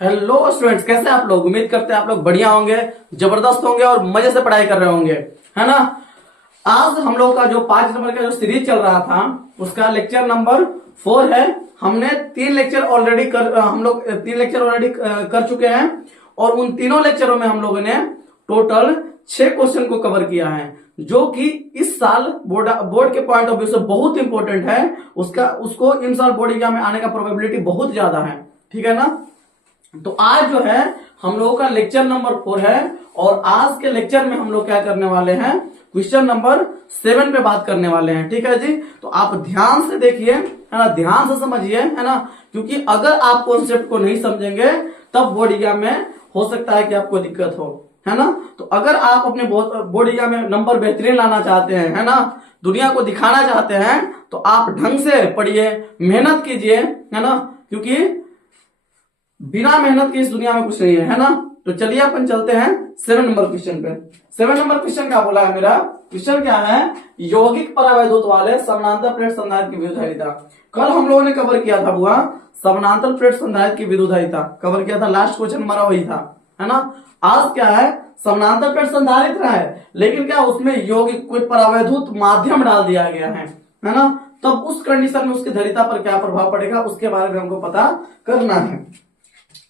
Hello students, कैसे हैं आप लोग। उम्मीद करते हैं आप लोग बढ़िया होंगे, जबरदस्त होंगे और मजे से पढ़ाई कर रहे होंगे, है ना। आज हम लोग का जो 5 नंबर का जो सीरीज चल रहा था उसका लेक्चर नंबर 4 है। हमने 3 लेक्चर ऑलरेडी कर चुके हैं और उन तीनों लेक्चरों में हम लोगों ने टोटल 6 क्वेश्चन को कवर किया है, जो कि इस साल बोर्ड के पॉइंट ऑफ व्यू से बहुत इंपॉर्टेंट है। उसको इन साल बोर्ड एग्जाम में आने का प्रोबेबिलिटी बहुत ज्यादा है, ठीक है ना। तो आज जो है हम लोगों का लेक्चर नंबर 4 है और आज के लेक्चर में हम लोग क्या करने वाले हैं, क्वेश्चन नंबर 7 पे बात करने वाले हैं, ठीक है जी। तो आप ध्यान से देखिए, है ना, ध्यान से समझिए, है ना, क्योंकि अगर आप कॉन्सेप्ट को नहीं समझेंगे तब बोर्ड एग्जाम में हो सकता है कि आपको दिक्कत हो, है ना। तो अगर आप अपने बोर्ड एग्जाम में नंबर बेहतरीन लाना चाहते हैं, है ना, दुनिया को दिखाना चाहते हैं, तो आप ढंग से पढ़िए, मेहनत कीजिए, है ना, क्योंकि बिना मेहनत के इस दुनिया में कुछ नहीं है ना। तो चलिए अपन चलते हैं 7 नंबर क्वेश्चन पे। 7 नंबर क्वेश्चन क्या बोला है मेरा क्वेश्चन, क्या है, यौगिक परावैद्युत वाले समानांतर प्लेट संधारित्र की विद्युतधारिता। कल हम लोगों ने कवर किया था बुआ, समानांतर प्लेट संधारित्र की विद्युतधारिता कवर किया था, लास्ट क्वेश्चन हमारा वही था, है ना। आज क्या है, समानांतर प्लेट संधारित्र है लेकिन क्या उसमें यौगिक कोई परावैद्युत माध्यम डाल दिया गया है ना। तब उस कंडीशन में उसकी धारिता पर क्या प्रभाव पड़ेगा उसके बारे में हमको पता करना है।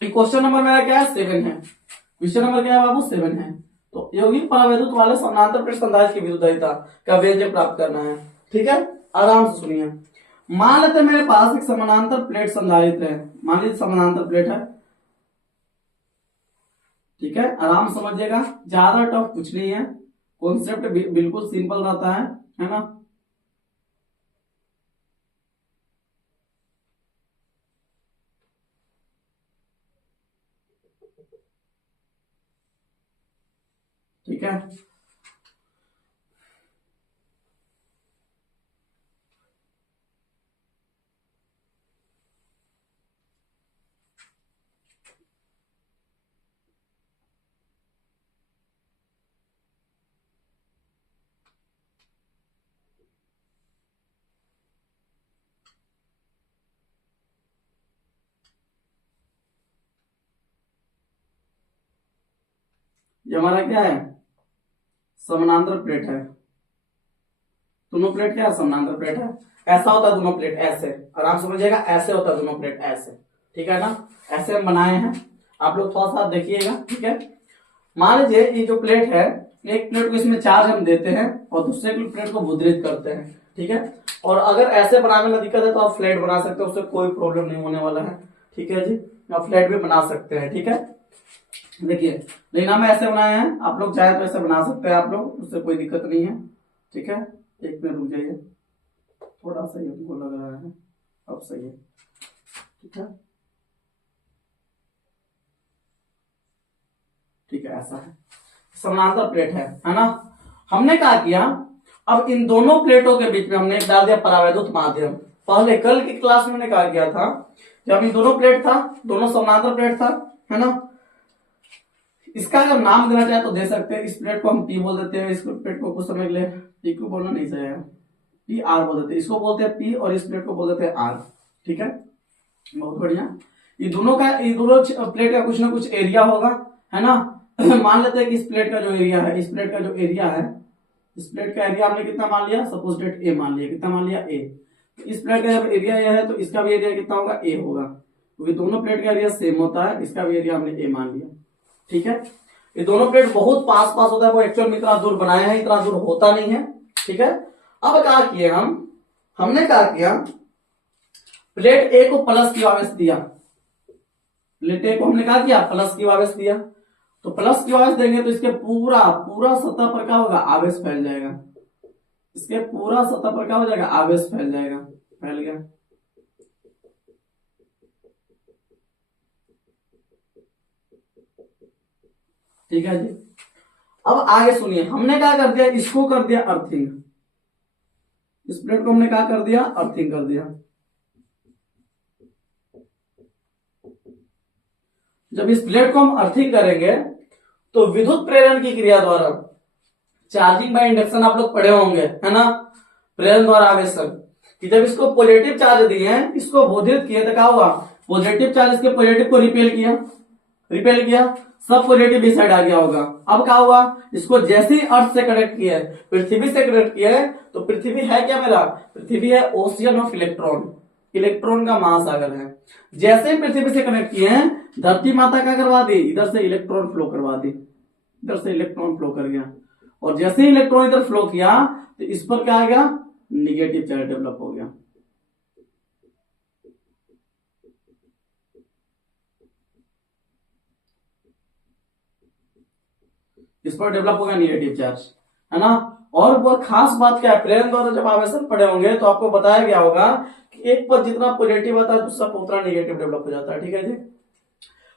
क्वेश्चन नंबर मेरा क्या है, 7 है। क्वेश्चन नंबर क्या है बाबू, 7 है। तो यौगिक परावैद्युत वाले समानांतर प्लेट संधारित्र की विद्युतधारिता का व्यंजक प्राप्त करना है, ठीक है। आराम से सुनिए। मान लेते मेरे पास एक समानांतर प्लेट संधारित्र है, मान लीजिए समानांतर प्लेट है, ठीक है। आराम समझिएगा, ज्यादा टफ कुछ नहीं है, कॉन्सेप्ट बिल्कुल सिंपल रहता है ना। ठीक है, ये हमारा क्या है, समानांतर प्लेट है। दोनों प्लेट क्या है, समानांतर प्लेट है। ऐसा होता है दोनों प्लेट, ऐसे आराम समझिएगा, ऐसे होता है दोनों प्लेट ऐसे, ठीक है ना। ऐसे हम बनाए हैं, आप लोग थोड़ा सा देखिएगा, ठीक है। मान लीजिए ये जो प्लेट है, एक प्लेट को इसमें चार्ज हम देते हैं और दूसरे प्लेट को मुद्रित करते हैं, ठीक है। और अगर ऐसे बनाने में दिक्कत है तो आप फ्लैट बना सकते हो, उससे कोई प्रॉब्लम नहीं होने वाला है, ठीक है जी। आप फ्लैट भी बना सकते हैं, ठीक है। देखिए, लेकिन हम ऐसे बनाए हैं, आप लोग चाहे तो ऐसे बना सकते हैं आप लोग, उससे कोई दिक्कत नहीं है, ठीक है। एक मिनट रुक जाइए, थोड़ा सा ये हमको लग रहा है, अब सही है, ठीक है, ठीक है। ऐसा है, समानांतर प्लेट है ना। हमने क्या किया, अब इन दोनों प्लेटों के बीच में हमने एक डाल दिया परावैद्युत माध्यम। पहले कल की क्लास में हमने क्या किया था, जब ये दोनों प्लेट था, दोनों समानांतर प्लेट था, है ना। इसका अगर नाम देना चाहे तो दे सकते हैं। इस प्लेट को हम पी बोल देते हैं, इस प्लेट को कुछ समझ ले, पी क्यू बोलना नहीं सही है, पी आर बोल देते हैं, इसको बोलते हैं पी और इस प्लेट को बोल देते हैं आर, ठीक है। बहुत बढ़िया। ये दोनों प्लेट का कुछ ना कुछ एरिया होगा, है ना। मान लेते हैं कि इस प्लेट का जो एरिया है, इस प्लेट का जो एरिया है, इस प्लेट का एरिया हमने कितना मान लिया, सपोज डेट ए मान लिया, कितना मान लिया ए। तो इस प्लेट का जब एरिया यह है तो इसका भी एरिया कितना होगा, ए होगा, क्योंकि दोनों प्लेट का एरिया सेम होता है। इसका भी एरिया हमने ए मान लिया, ठीक है। ये दोनों प्लेट बहुत पास पास होता है, वो एक्चुअल में इतना दूर बनाया है, इतना दूर होता नहीं है, ठीक है। अब क्या किए हमने क्या किया, प्लेट ए को प्लस की आवेश दिया, प्लेट ए को हमने क्या किया, प्लस की आवेश दिया। तो प्लस की आवेश देंगे तो इसके पूरा पूरा सतह पर क्या होगा, आवेश फैल जाएगा। इसके पूरा सतह पर क्या हो जाएगा, आवेश फैल जाएगा, फैल गया, ठीक है जी। अब आगे सुनिए, हमने क्या कर दिया, इसको कर दिया अर्थिंग, इस प्लेट को हमने क्या कर दिया, अर्थिंग कर दिया। जब इस प्लेट को हम अर्थिंग करेंगे तो विद्युत प्रेरण की क्रिया द्वारा, चार्जिंग बाय इंडक्शन आप लोग पढ़े होंगे, है ना, प्रेरण द्वारा आवेशन, कि जब इसको पॉजिटिव चार्ज दिए, इसको बोधित किए तो क्या हुआ, पॉजिटिव चार्ज इसके पॉजिटिव को रिपेल किया, सब पॉजिटिव इस साइड आ गया होगा। अब क्या हुआ, इसको जैसे ही अर्थ से कनेक्ट किया है, पृथ्वी से कनेक्ट किया है, तो पृथ्वी है क्या मेरा, पृथ्वी है ओशियन ऑफ इलेक्ट्रॉन, इलेक्ट्रॉन का महासागर है। जैसे ही पृथ्वी से कनेक्ट किए हैं, धरती माता क्या करवा दी, इधर से इलेक्ट्रॉन फ्लो करवा दी, इधर से इलेक्ट्रॉन फ्लो कर गया, और जैसे ही इलेक्ट्रॉन इधर फ्लो किया तो इस पर क्या आ गया, निगेटिव चार्ज डेवलप हो गया। इस पर डेवलप होगा निगेटिव चार्ज, है ना। और वो खास बात क्या है, प्रेरण द्वारा जब आवेशन पढ़े होंगे तो आपको बताया गया होगा कि एक पर जितना पॉजिटिव आता है दूसरा पर उतना निगेटिव डेवलप हो जाता है, ठीक है जी।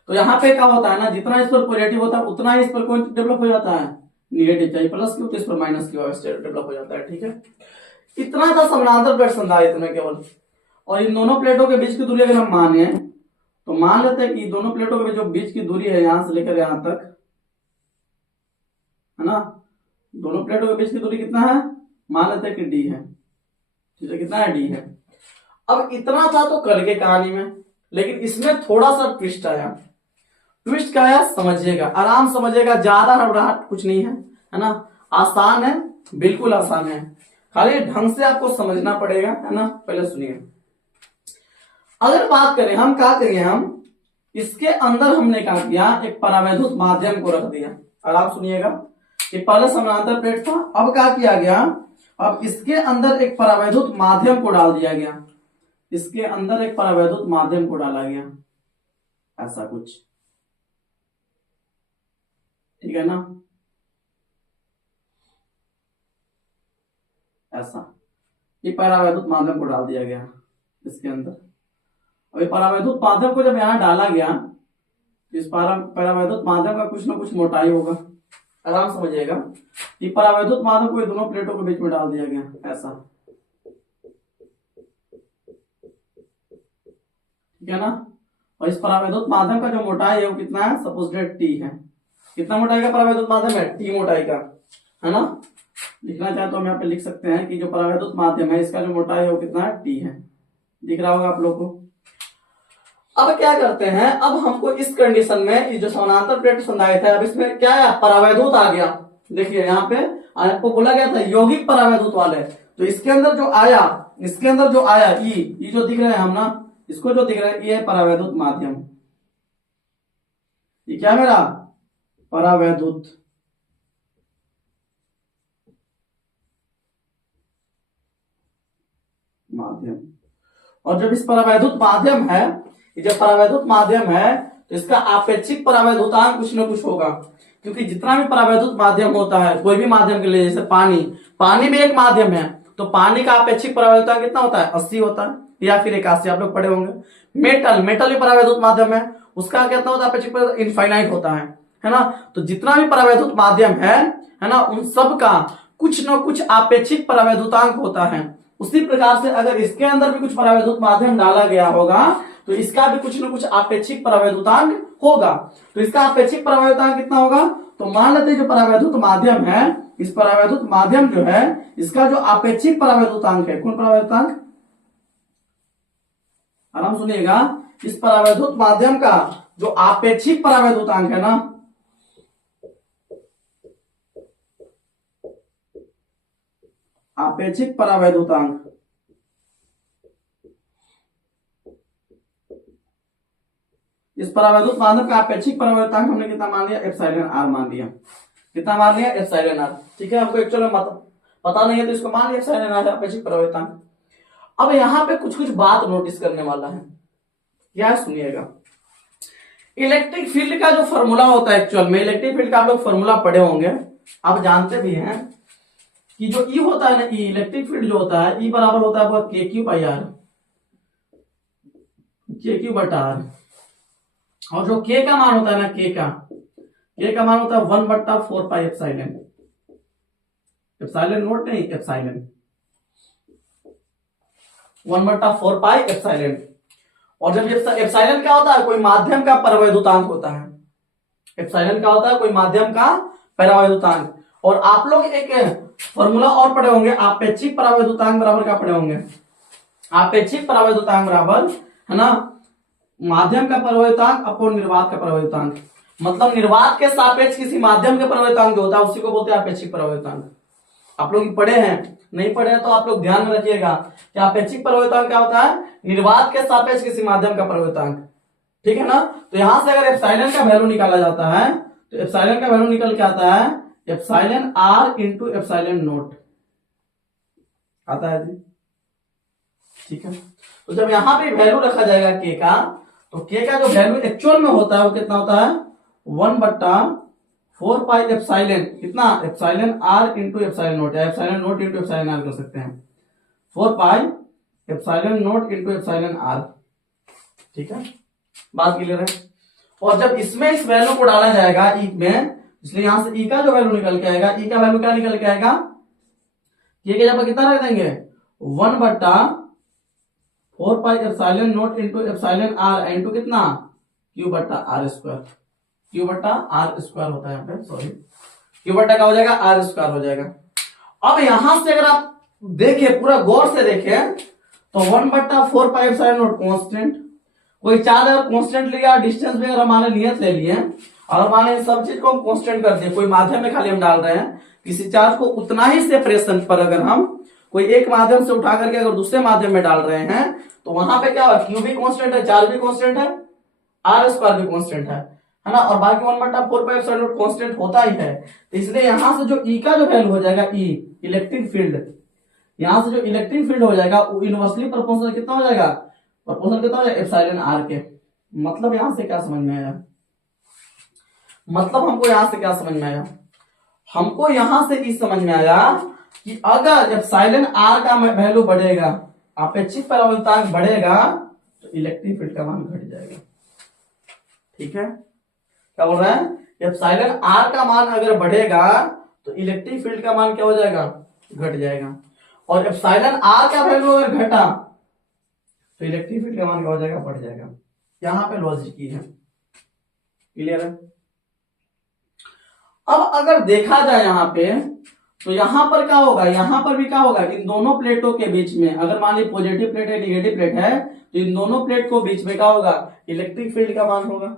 तो यहाँ पे क्या होता है ना, जितना इस पर पॉजिटिव होता है उतना ही इस पर कौन डेवलप हो जाता है, निगेटिव चाहिए, प्लस क्यू तो इस पर माइनस क्यू डेवलप हो जाता है, ठीक है। इतना था समानांतर प्लेट संधारित्र में केवल। और इन दोनों प्लेटों के बीच की दूरी अगर हम माने तो मान लेते हैं कि दोनों प्लेटों के बीच जो बीच की दूरी है यहां से लेकर यहां तक, है ना, दोनों प्लेटों के बीच की दूरी कितना है, मान लेते हैं कि डी है, ठीक है, कितना है, डी है। अब इतना था तो कल के कहानी में, लेकिन इसमें थोड़ा सा ट्विस्ट आया। ट्विस्ट क्या आया समझिएगा, आराम समझिएगा, ज्यादा हड़बड़ाहट कुछ नहीं है ना, आसान है, बिल्कुल आसान है, खाली ढंग से आपको समझना पड़ेगा, है ना। पहले सुनिए, अगर बात करें हम क्या करेंगे, हम इसके अंदर हमने क्या किया, एक परावैद्युत माध्यम को रख दिया। आराम सुनिएगा, कि पहले समानांतर प्लेट था, अब क्या किया गया, अब इसके अंदर एक परावैद्युत माध्यम को डाल दिया गया, इसके अंदर एक परावैद्युत माध्यम को डाला गया, ऐसा कुछ, ठीक है ना, ऐसा ये परावैद्युत माध्यम को डाल दिया गया इसके अंदर। और परावैद्युत माध्यम को जब यहां डाला गया, इस परावैद्युत माध्यम का कुछ ना कुछ मोटाई होगा, आराम समझिएगा। ये परावैद्युत माध्यम को दोनों प्लेटों के बीच में डाल दिया गया, ऐसा, ठीक है ना। और इस परावैद्युत माध्यम का जो मोटाई है वो कितना है, सपोज डेट टी है। कितना मोटाई का परावैद्युत माध्यम है, टी मोटाई का, है ना। लिखना चाहे तो हम यहाँ पे लिख सकते हैं कि जो परावैद्युत माध्यम है इसका जो मोटाई है वो कितना है, टी है, दिख रहा होगा आप लोग को। अब क्या करते हैं, अब हमको इस कंडीशन में जो समानांतर प्लेट संधारित्र है, अब इसमें क्या है, परावैद्युत आ गया। देखिए यहाँ पे आपको बोला गया था यौगिक परावैद्युत वाले, तो इसके अंदर जो आया, इसके अंदर जो आया ई जो दिख रहे हैं हम ना, इसको जो दिख रहा है ये है परावैद्युत माध्यम, ये क्या मेरा, परावैद्युत माध्यम। और जब इस परावैद्युत माध्यम है, ये जब परावैद्युत माध्यम है तो इसका आपेक्षिक परावैद्युतांक कुछ न कुछ होगा, क्योंकि जितना भी परावैद्युत माध्यम होता है, कोई भी माध्यम के लिए, जैसे पानी भी एक माध्यम है, तो पानी का आपेक्षिक परावैद्युतांक कितना होता है, 80 होता है, या फिर 81, आप लोग पढ़े होंगे। मेटल भी परावैद्युत माध्यम है, उसका कितना होता है, आपेक्षिक इनफाइनाइट होता है ना। तो जितना भी परावैद्युत माध्यम है ना, उन सब का कुछ न कुछ आपेक्षिक परावैद्युतांक होता है। उसी प्रकार से अगर इसके अंदर भी कुछ परावैद्युत माध्यम डाला गया होगा तो इसका भी कुछ न कुछ आपेक्षिक परावैद्युतांक होगा। तो इसका आपेक्षिक परावैद्युतांक कितना होगा, तो मान लेते हैं जो परावैद्युत माध्यम है, इस परावैद्युत माध्यम जो है इसका जो आपेक्षिक परावैद्युतांक है, कौन परावैद्युतांक, आराम सुनिएगा, इस परावैद्युत माध्यम का जो आपेक्षिक परावैद्युतांक है ना, आपेक्षिक परावैद्युतांक, इस परावैद्युत माध्यम का आपेक्षिक परावैद्युतांक हमने कितना मान लिया, एप्सिलॉन आर मान लिया। कितना मान लिया, एप्सिलॉन आर, ठीक है। हमको एक्चुअली पता नहीं है तो इसको मान लिया एप्सिलॉन आर आपेक्षिक परावैद्युतांक। अब यहाँ पे कुछ कुछ बात नोटिस करने वाला है, क्या सुनिएगा। इलेक्ट्रिक फील्ड का जो फॉर्मूला होता है, एक्चुअल में इलेक्ट्रिक फील्ड का आप लोग फॉर्मूला पढ़े होंगे, आप जानते भी हैं कि जो ई होता है ना, ई इलेक्ट्रिक फील्ड जो होता है, ई बराबर होता है आपका के क्यू बाई आर, के क्यू बटा आर। और जो के का मान होता है ना, के का मान होता है 1/4 पाई एप्सिलॉन, एप्सिलॉन नोट नहीं, एप्सिलॉन 1/4 पाई एप्सिलॉन। और जब एप्सिलॉन क्या होता है, कोई माध्यम का परावैद्युतांक होता है, एप्सिलॉन क्या होता है, कोई माध्यम का परावैद्युतांक। और आप लोग एक फॉर्मूला और पढ़े होंगे, आपेक्षिक परावैद्युतांक बराबर क्या पढ़े होंगे, आपेक्षिक परावैद्युतांक बराबर, है ना, माध्यम का परिवर्तनांक अपॉन निर्वात का परिवर्तनांक, मतलब निर्वात के सापेक्ष किसी माध्यम के परिवर्तनांक जो होता है उसी को बोलते हैं अपेक्षिक परिवर्तनांक। आप लोग पढ़े हैं, नहीं पढ़े हैं तो आप लोग ध्यान में रखिएगा कि अपेक्षिक परिवर्तनांक क्या होता है, निर्वात के सापेक्ष किसी माध्यम का परिवर्तनांक, ठीक है ना। तो यहां से अगर एप्सिलॉन का वैल्यू निकाला जाता है तो एप्सिलॉन का वैल्यू निकल के आता है epsilon are into epsilon naught आता है जी, ठीक है। तो जब यहां पे वैल्यू रखा जाएगा के का, तो के का जो वैल्यू एक्चुअल में होता है वो कितना होता है 1/4 पाई एप्सिलॉन, कितना epsilon are into epsilon naught, या epsilon naught into epsilon r कर सकते हैं, 4 pi epsilon naught into epsilon are, ठीक है, बात क्लियर है। और जब इसमें इस वैल्यू को डाला जाएगा ई में, इसलिए यहां से ई का जो वैल्यू निकल के आएगा, ई का वैल्यू क्या निकल के आएगा, ये के जब कितना रख देंगे 1/4 pi epsilon naught into epsilon are into कितना क्यू बट्टा आर स्क्वायर, क्यू बट्टा आर स्क्वायर होता है यहाँ पे, सॉरी क्यू बट्टा क्या हो जाएगा आर स्क्वायर हो जाएगा। अब यहां से अगर आप देखें पूरा गौर से देखें तो 1/4 पाई एप्सिलॉन नोट कांस्टेंट, कोई चार्ज अगर कांस्टेंट लिया, डिस्टेंस में अगर हमारे नियत ले लिए और हमारे सब चीज को हम कांस्टेंट कर दिए, कोई माध्यम में खाली हम डाल रहे हैं, किसी चार्ज को उतना ही सेपरेशन पर अगर हम कोई एक माध्यम से उठा करके अगर दूसरे माध्यम में डाल रहे हैं तो वहां पे क्या हुआ, क्यू भी कांस्टेंट है, चार्ज भी कांस्टेंट है, आर स्क्वायर भी कांस्टेंट है ना, और बाकी 1/4 पाई एप्सिलॉन नोट कांस्टेंट होता ही है। तो इसलिए यहां से जो ई का जो वैल्यू हो जाएगा, ई इलेक्ट्रिक फील्ड, यहां से जो इलेक्ट्रिक फील्ड हो जाएगा वो इनवर्सली प्रोपोर्शनल कितना हो जाएगा, प्रोपोर्शनल कितना हो जाएगा एप्सिलॉन आर के। मतलब यहां से क्या समझ में आया, मतलब हमको यहां से क्या समझ में आया, हमको यहां से इस समझ में आया कि अगर एप्सिलॉन आर का वैल्यू बढ़ेगा, अपेक्षित परिवर्तनांक बढ़ेगा तो इलेक्ट्रिक फील्ड का मान घट जाएगा, ठीक है। क्या बोल रहा है, एप्सिलॉन आर का मान अगर बढ़ेगा तो इलेक्ट्रिक फील्ड का मान क्या हो जाएगा, घट जाएगा, और एप्सिलॉन आर का वैल्यू अगर घटा तो इलेक्ट्रिक फील्ड का मान क्या हो जाएगा, बढ़ जाएगा। यहां पे लॉजिक की है, क्लियर है। अब अगर देखा जाए यहां पे तो यहां पर क्या होगा, यहां पर भी क्या होगा, इन दोनों प्लेटों के बीच में अगर मान ली पॉजिटिव प्लेट है निगेटिव प्लेट है तो इन दोनों प्लेट को बीच में क्या होगा, इलेक्ट्रिक फील्ड का मान होगा,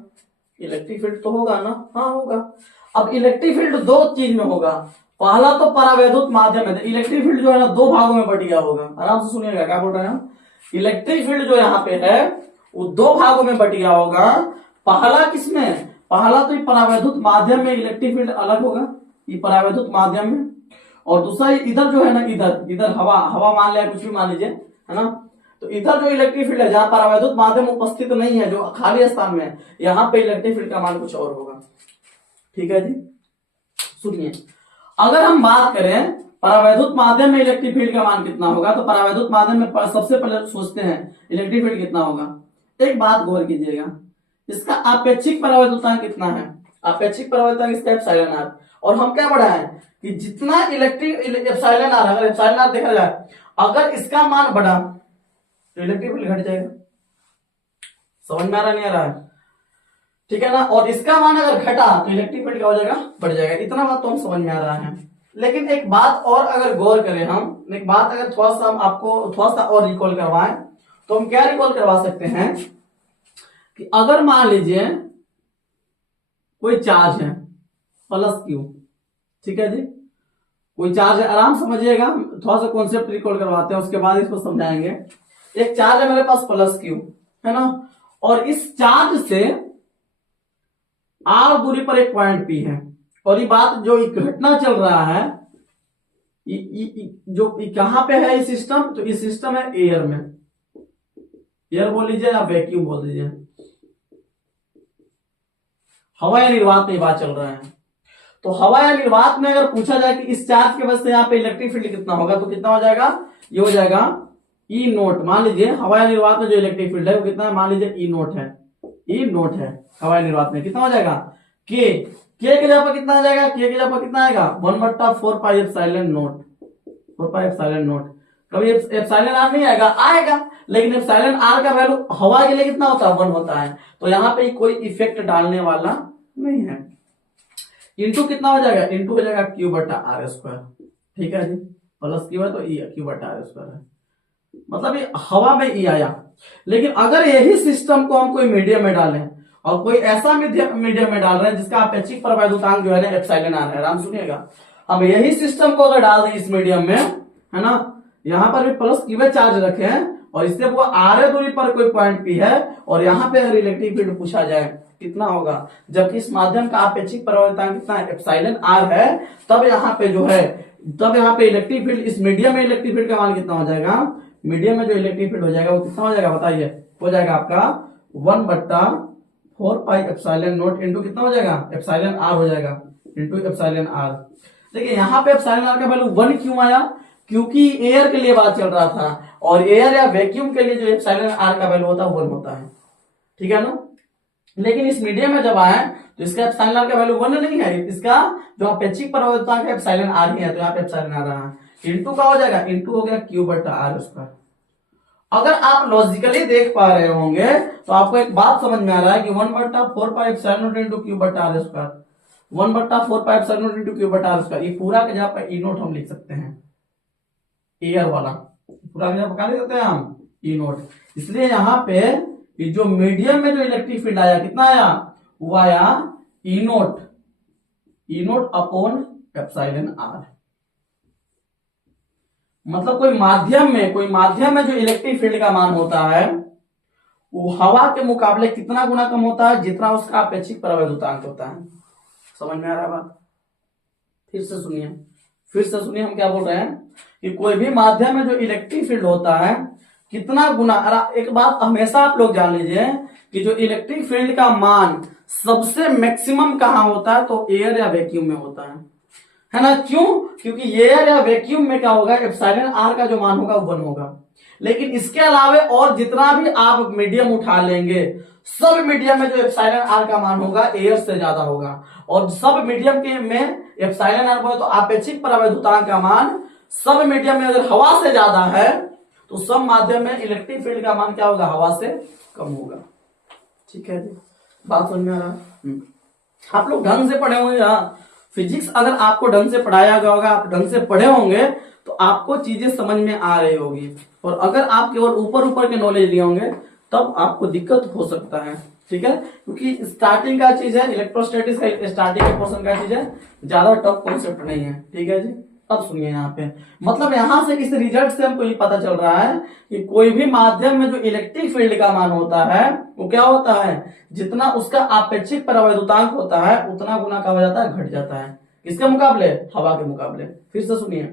इलेक्ट्रिक फील्ड तो होगा ना, हाँ होगा। अब इलेक्ट्रिक फील्ड दो चीज में होगा, पहला तो परावैद्युत माध्यम है, इलेक्ट्रिक फील्ड जो है ना दो भागों में बट गया होगा, आराम से सुनिएगा क्या बोल रहे हैं, इलेक्ट्रिक फील्ड जो यहाँ पे है वो दो भागों में बट गया होगा। पहला किसमें, पहला तो परावैद्युत माध्यम में इलेक्ट्रिक फील्ड अलग होगा, ये परावैद्युत माध्यम में, और दूसरा इधर जो है ना, इधर इधर हवा हवा मान लिया, कुछ भी मान लीजिए, है ना, तो इधर जो इलेक्ट्रिक फील्ड है जहां परावैद्युत माध्यम उपस्थित नहीं है, जो खाली स्थान में, यहां पे इलेक्ट्रिक फील्ड का मान कुछ और होगा, ठीक है जी। सुनिए, अगर हम बात करें परावैद्युत माध्यम में इलेक्ट्रिक फील्ड का मान कितना होगा, तो परावैद्युत माध्यम में सबसे पहले सोचते हैं इलेक्ट्रिक फील्ड कितना होगा। एक बात गौर कीजिएगा, इसका अपेक्षिक परावैद्युतांक कितना है, अपेक्षिक परावैद्युतांक इसका एप्सिलॉन आर, और हम क्या पढ़ा है कि जितना इलेक्ट्रिक एप्सिलॉन आर, अगर एप्सिलॉन आर देखा जाए अगर इसका मान बढ़ा तो इलेक्ट्रिक फील्ड घट जाएगा, समझ में आ रहा नहीं आ रहा है, ठीक है ना, और इसका मान अगर घटा तो इलेक्ट्रिक फील्ड क्या हो जाएगा, बढ़ जाएगा। इतना बात तो हम समझ में आ रहा है, लेकिन एक बात और अगर गौर करें हम, एक बात अगर थोड़ा सा हम आपको थोड़ा सा और रिकॉल करवाएं तो हम क्या रिकॉल करवा सकते हैं कि अगर मान लीजिए कोई चार्ज है प्लस क्यू, ठीक है जी, कोई चार्ज है, आराम समझिएगा, थोड़ा सा कॉन्सेप्ट रिकॉल करवाते हैं उसके बाद इसको समझाएंगे। एक चार्ज है मेरे पास प्लस क्यू, है ना, और इस चार्ज से आर दूरी पर एक पॉइंट पी है, और ये बात जो घटना चल रहा है जो कहां पे है ये सिस्टम, तो ये सिस्टम है एयर में, एयर बोल लीजिए या वैक्यूम बोल दीजिए, हवा या निर्वात में बात चल रहा है। तो हवा या निर्वात में अगर पूछा जाए कि इस चार्ज के वजह से यहाँ पे इलेक्ट्रिक फील्ड कितना होगा, तो कितना हो जाएगा, ये हो जाएगा ई नोट। मान लीजिए हवा या निर्वात में जो इलेक्ट्रिक फील्ड है वो कितना है, मान लीजिए ई नोट है, ई नोट है हवा या निर्वात में, कितना हो जाएगा के, के जगह पर कितना आ जाएगा, के जगह पर कितना आएगा 1/4 pi epsilon note, 4 pi epsilon note. कभी एप्सिलॉन आर नहीं आएगा, आएगा, लेकिन एप्सिलॉन आर का वैल्यू हवा के लिए कितना होता है, 1 होता है, तो यहाँ पे कोई इफेक्ट डालने वाला नहीं है। इंटू कितना हो जाएगा, इंटू हो जाएगा क्यू बटा आर स्क्वायर, ठीक है जी, प्लस क्यू है तो ई क्यू बटा आर स्क्वायर है, मतलब ये हवा में ई आया। लेकिन अगर यही सिस्टम को हम कोई मीडियम में डालें और कोई ऐसा मीडियम में डाल रहे हैं जिसका अपेक्षिक प्रवायुतांक जो है ना एप्सिलॉन आर है, आराम सुनिएगा। अब यही सिस्टम को अगर डाल दें इस मीडियम में, है ना, यहां पर भी प्लस क्यू चार्ज रखे हैं और इससे वो आर दूरी पर कोई पॉइंट पी है और यहाँ पे अगर इलेक्ट्रिक फील्ड पूछा जाए कितना होगा, जबकि इस माध्यम का अपेक्षिक प्रवायुतांक कितना है, एप्सिलॉन आर है, तब यहाँ पे जो है, तब यहाँ पे इलेक्ट्रिक फील्ड, इस मीडियम में इलेक्ट्रिक फील्ड का मान कितना हो जाएगा, मीडियम में जो इलेक्ट्रिक फील्ड हो जाएगा वो कितना हो जाएगा बताइए, हो जाएगा आपका 1/4 पाई एप्सिलॉन नॉट इंटू कितना हो जाएगा, एप्सिलॉन आर हो जाएगा, इंटू एप्सिलॉन आर। देखिए यहाँ पे एप्सिलॉन आर का वैल्यू 1 क्यों आया, क्योंकि एयर के लिए बात चल रहा था और एयर या वैक्यूम के लिए जो एप्सिलॉन आर का वैल्यू होता है 1 होता है, ठीक है ना। लेकिन इस मीडियम में जब आए तो इसका एप्सिलॉन आर का वैल्यू 1 नहीं है, इसका जो अपेक्षिक प्रवायुतांक है एप्सिलॉन आर ही है, तो यहाँ पे एप्सिलॉन आर रहा है, इंटू का हो जाएगा, इंटू हो गया क्यू बटा आर स्क्वायर। अगर आप लॉजिकली देख पा रहे होंगे तो आपको एक बात समझ में आ रहा है कि 1/4 pi epsilon naught into q बटा r square, 1/4 pi epsilon naught into q बटा आर स्क्वायर, ये पूरा के जगह पर ई नोट हम लिख सकते हैं, एयर वाला पूरा के जगह लिख सकते हैं हम ई नोट। इसलिए यहाँ पे ये जो मीडियम में जो इलेक्ट्रिक फील्ड आया कितना आया, वो आया ई नोट अपॉन एप्सिलॉन आर। मतलब कोई माध्यम में जो इलेक्ट्रिक फील्ड का मान होता है वो हवा के मुकाबले कितना गुना कम होता है, जितना उसका अपेक्षिक प्रवायुतांक होता है। समझ में आ रहा है बात? फिर से सुनिए हम क्या बोल रहे हैं कि कोई भी माध्यम में जो इलेक्ट्रिक फील्ड होता है कितना गुना, एक बात हमेशा आप लोग जान लीजिए कि जो इलेक्ट्रिक फील्ड का मान सबसे मैक्सिमम कहां होता है, तो एयर या वैक्यूम में होता है ना। क्यों? क्योंकि एयर या वैक्यूम में क्या होगा, एप्सिलॉन आर का जो मान होगा वो 1 होगा। लेकिन इसके अलावा और जितना भी आप मीडियम उठा लेंगे, सब मीडियम में जो एप्सिलॉन आर का मान होगा एयर से ज्यादा होगा, और सब मीडियम के में एप्सिलॉन आर तो अपेक्षिक प्रवायुतांक का मान सब मीडियम में अगर हवा से ज्यादा है तो सब माध्यम में इलेक्ट्रिक फील्ड का मान क्या होगा, हवा से कम होगा। ठीक है जी, बात समझ में आ रहा? आप लोग ढंग से पढ़े होंगे। हाँ, फिजिक्स अगर आपको ढंग से पढ़ाया गया होगा, आप ढंग से पढ़े होंगे तो आपको चीजें समझ में आ रही होगी। और अगर आप केवल ऊपर के नॉलेज लिए होंगे तब आपको दिक्कत हो सकता है। ठीक है, क्योंकि स्टार्टिंग का चीज है, इलेक्ट्रोस्टैटिक्स का स्टार्टिंग के पोर्शन का चीज है, ज्यादा टफ कॉन्सेप्ट नहीं है। ठीक है जी, अब सुनिए यहाँ पे, मतलब यहां से इस रिजल्ट से हमको ये पता चल रहा है कि कोई भी माध्यम में जो इलेक्ट्रिक फील्ड का मान होता है वो क्या होता है, जितना उसका अपेक्षिक प्रवायुतांक होता है उतना गुना का हो जाता है, घट जाता है। किसके मुकाबले, हवा के मुकाबले। फिर से सुनिए,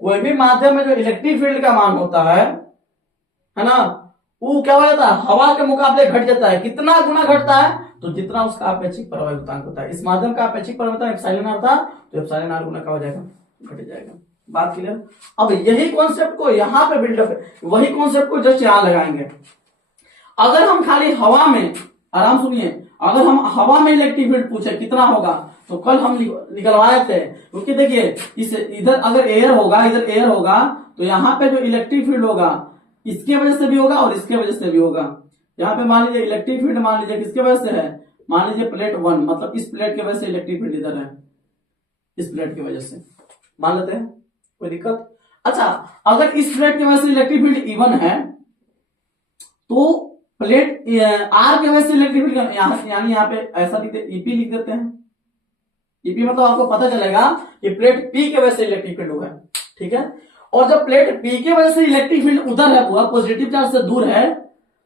कोई भी माध्यम में जो इलेक्ट्रिक फील्ड का मान होता है ना, वो क्या हो जाता है, हवा के मुकाबले घट जाता है। कितना गुना घटता है, तो जितना उसका अपेक्षिक प्रवायुतांक होता है। इस माध्यम का अपेक्षिक प्रवायुतांक एप्सिलॉन आर था, तो एप्सिलॉन आर गुना का हो जाएगा, घट जाएगा। बात क्लियर? अब यही कॉन्सेप्ट को यहां पे बिल्डअप, वही कॉन्सेप्ट को जस्ट यहां लगाएंगे। अगर हम खाली हवा में, आराम सुनिए, अगर हम हवा में इलेक्ट्रिक फील्ड पूछे कितना होगा, तो कल हम निकलवाए थे। क्योंकि देखिए इस इधर अगर एयर होगा, इधर एयर होगा, तो यहाँ पे जो इलेक्ट्रिक फील्ड होगा इसके वजह से भी होगा और इसके वजह से भी होगा। यहाँ पे मान लीजिए इलेक्ट्रिक फील्ड, मान लीजिए किसके वजह से है, मान लीजिए प्लेट 1, मतलब इस प्लेट की वजह से इलेक्ट्रिक फील्ड इधर है, इस प्लेट की वजह से मान लेते हैं, कोई दिक्कत? अच्छा, अगर इस प्लेट की वजह से इलेक्ट्रिक फील्ड इवन है तो प्लेट आर की वजह से इलेक्ट्रिक फील्ड यानी यहाँ पे ऐसा ईपी लिख देते हैं। ईपी मतलब आपको पता चलेगा कि प्लेट पी की वजह से इलेक्ट्रिक फील्ड हुआ है। ठीक है, और जब प्लेट पी की वजह से इलेक्ट्रिक फील्ड उधर है, पूरा पॉजिटिव चार्ज से दूर है,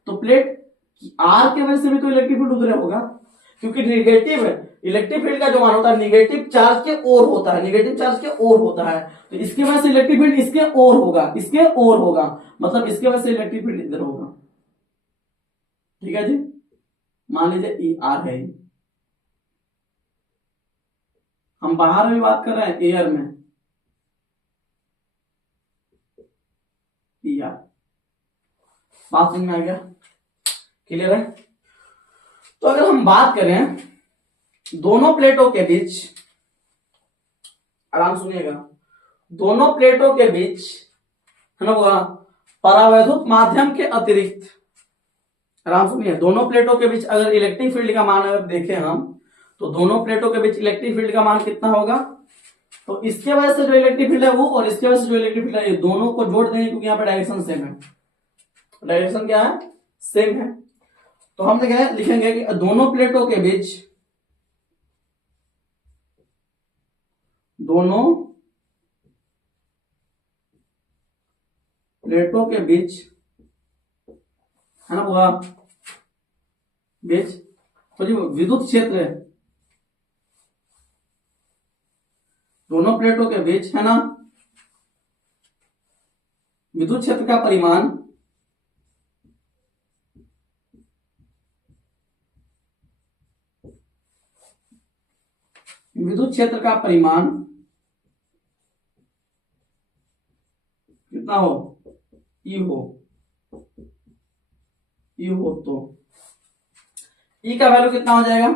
तो प्लेट आर की वजह से भी तो इलेक्ट्रिक फील्ड उधर होगा। क्योंकि निगेटिव इलेक्ट्रिक फील्ड का जो मान होता है निगेटिव चार्ज के ओर होता है, निगेटिव चार्ज के ओर होता है, तो इसकी वजह से इलेक्ट्रिक फील्ड इसके ओर होगा, इसके ओर होगा, मतलब इसके वजह से इलेक्ट्रिक फील्ड इधर होगा। ठीक है जी, मान लीजिए ई आर है, हम बाहर में बात कर रहे हैं एयर में, ई आर। बात समझ में आ गया? क्लियर है? तो अगर हम बात करें दोनों प्लेटों के बीच, आराम सुनिएगा, दोनों प्लेटों के बीच है ना वो परावैद्युत माध्यम के अतिरिक्त, आराम सुनिए, दोनों प्लेटों के बीच अगर इलेक्ट्रिक फील्ड का मान अगर देखें हम, तो दोनों प्लेटों के बीच इलेक्ट्रिक फील्ड का मान कितना होगा, तो इसके वजह से जो इलेक्ट्रिक फील्ड है वो, और इसके वजह से जो इलेक्ट्रिक फील्ड है, ये दोनों को जोड़ देंगे क्योंकि यहाँ पे डायरेक्शन सेम है। डायरेक्शन क्या है? सेम है। तो हम लिखेंगे कि दोनों प्लेटों के बीच, दोनों प्लेटों के बीच है ना हुआ बीच, तो जी विद्युत क्षेत्र है, दोनों प्लेटों के बीच है ना विद्युत क्षेत्र का परिमाण विद्युत क्षेत्र का परिमाण कितना हो? ई हो। ई हो तो ई का वैल्यू कितना हो जाएगा?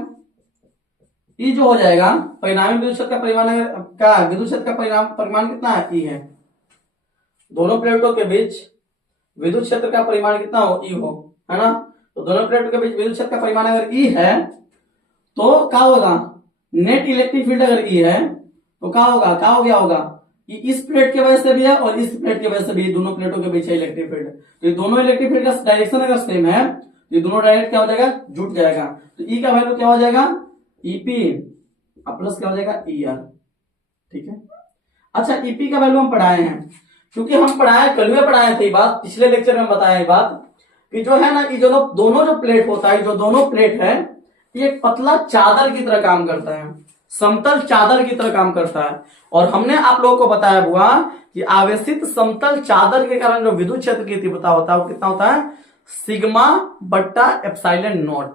ई जो हो जाएगा परिणामी विद्युत क्षेत्र का परिमाण का विद्युत क्षेत्र का परिमाण कितना है? ई है। दोनों प्लेटों के बीच विद्युत क्षेत्र का परिमाण कितना हो? ई हो, है ना। तो दोनों प्लेटों के बीच विद्युत क्षेत्र का परिमाण अगर ई है तो क्या होगा? नेट इलेक्ट्रिक फील्ड अगर ई है तो क्या होगा? क्या हो गया होगा कि इस प्लेट की वजह से भी है और इस प्लेट की वजह से भी, दोनों प्लेटों के बीच है इलेक्ट्रिक फील्ड। तो ये दोनों इलेक्ट्रिक फील्ड का डायरेक्शन अगर सेम है तो ये दोनों डायरेक्ट क्या हो जाएगा? जुट जाएगा। तो ई का वैल्यू क्या हो जाएगा? ईपी प्लस क्या हो जाएगा? E R. ठीक है। अच्छा, ईपी का वैल्यू हम पढ़ाए हैं, क्योंकि हम कल में पढ़ाए थे बात, पिछले लेक्चर में बताया बात कि जो है ना कि जो दोनों जो प्लेट होता है, जो दोनों प्लेट है, ये एक पतला चादर की तरह काम करता है, समतल चादर की तरह काम करता है। और हमने आप लोगों को बताया हुआ कि आवेशित समतल चादर के कारण जो विद्युत क्षेत्र की तीव्रता होता है वो कितना होता है? सिग्मा बट्टा एप्सिलॉन नॉट।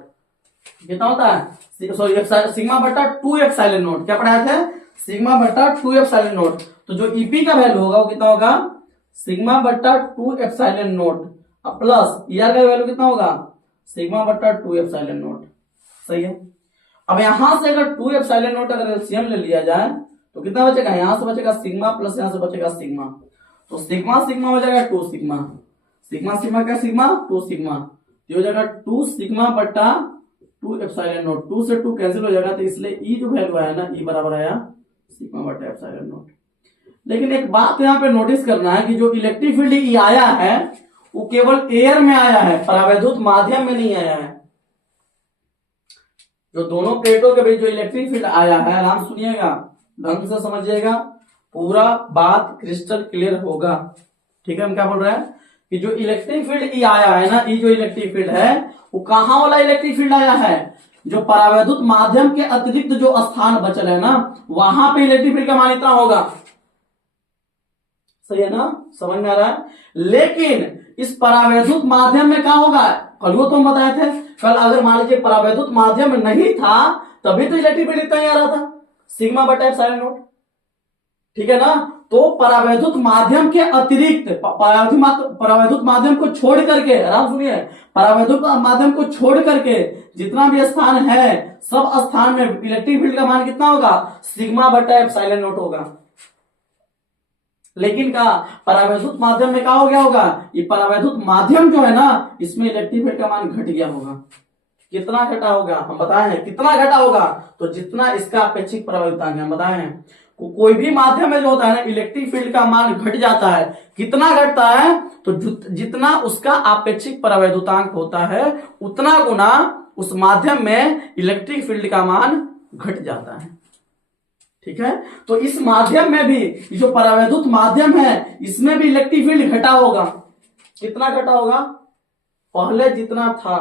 कितना होता है? सॉरी, सिग्मा बट्टा 2 एप्सिलॉन नॉट। क्या पढ़ाए थे? सिग्मा बट्टा 2 एप्सिलॉन नॉट। तो जो ईपी का वैल्यू होगा वो कितना होगा? सिग्मा बट्टा 2 एप्सिलॉन नॉट प्लस ईआर का वैल्यू कितना होगा? सिग्मा बट्टा 2 एप्सिलॉन नॉट। सही है। अब यहां से अगर 2 एप्सिलॉन नॉट अगर एलसीएम ले लिया जाए तो कितना बचेगा? यहां से बचेगा सिग्मा प्लस यहां से बचेगा सिग्मा। तो सिग्मा सिग्मा हो जाएगा 2 सिग्मा। सिग्मा सिग्मा क्या? Sigma 2 sigma. ये हो जाएगा 2 सिग्मा बट्टा 2 एप्सिलॉन नॉट। 2 से 2 कैंसिल हो जाएगा, तो इसलिए ई जो वैल्यू आया ना, ई बराबर आया सिग्मा बट्टा एप्सिलॉन नॉट। लेकिन एक बात यहाँ पे नोटिस करना है कि जो इलेक्ट्रिक फील्ड ई आया है वो केवल एयर में आया है, परावैद्युत माध्यम में नहीं आया है। जो दोनों प्लेटों के बीच जो इलेक्ट्रिक फील्ड आया है, आराम सुनिएगा, ढंग से समझिएगा, पूरा बात क्रिस्टल क्लियर होगा। ठीक है। हम क्या बोल रहे हैं कि जो इलेक्ट्रिक फील्ड ई आया है ना, ई जो इलेक्ट्रिक फील्ड है वो कहां वाला इलेक्ट्रिक फील्ड आया है? जो परावैद्युत माध्यम के अतिरिक्त जो स्थान बचल है ना, वहां पे इलेक्ट्रिक फील्ड का मान इतना होगा। सही है ना? समझ में आ रहा है? लेकिन इस परावैद्युत माध्यम में क्या होगा? कल वो तो हम बताए थे, कल अगर मान लीजिए परावैद्युत माध्यम नहीं था तभी तो इलेक्ट्रिक फील्ड इतना ही आ रहा था, सिग्मा बटा एप्सिलॉन नॉट। ठीक है ना? तो परावैद्युत माध्यम के अतिरिक्त, परावैद्युत माध्यम को छोड़ करके, आराम सुनिए, परावैद्युत माध्यम को छोड़ करके जितना भी स्थान है सब स्थान में इलेक्ट्रिक फील्ड का मान कितना होगा? सिग्मा बटा एप्सिलॉन नॉट होगा। लेकिन का परावैद्युत माध्यम में क्या हो गया होगा? ये परावैद्युत माध्यम जो है ना, इसमें इलेक्ट्रिक फील्ड का मान घट गया होगा। कितना घटा होगा? हम बताए हैं कितना घटा होगा, तो जितना इसका अपेक्षित परावैद्युतांक है हम बताए हैं। कोई भी माध्यम में जो होता है ना, इलेक्ट्रिक फील्ड का मान घट जाता है। कितना घटता है? तो जितना उसका अपेक्षित परावैद्युतांक होता है उतना गुना उस माध्यम में इलेक्ट्रिक फील्ड का मान घट जाता है। ठीक है। तो इस माध्यम में भी, जो परावैद्युत माध्यम है, इसमें भी इलेक्ट्रिक फील्ड घटा होगा। कितना घटा होगा? पहले जितना था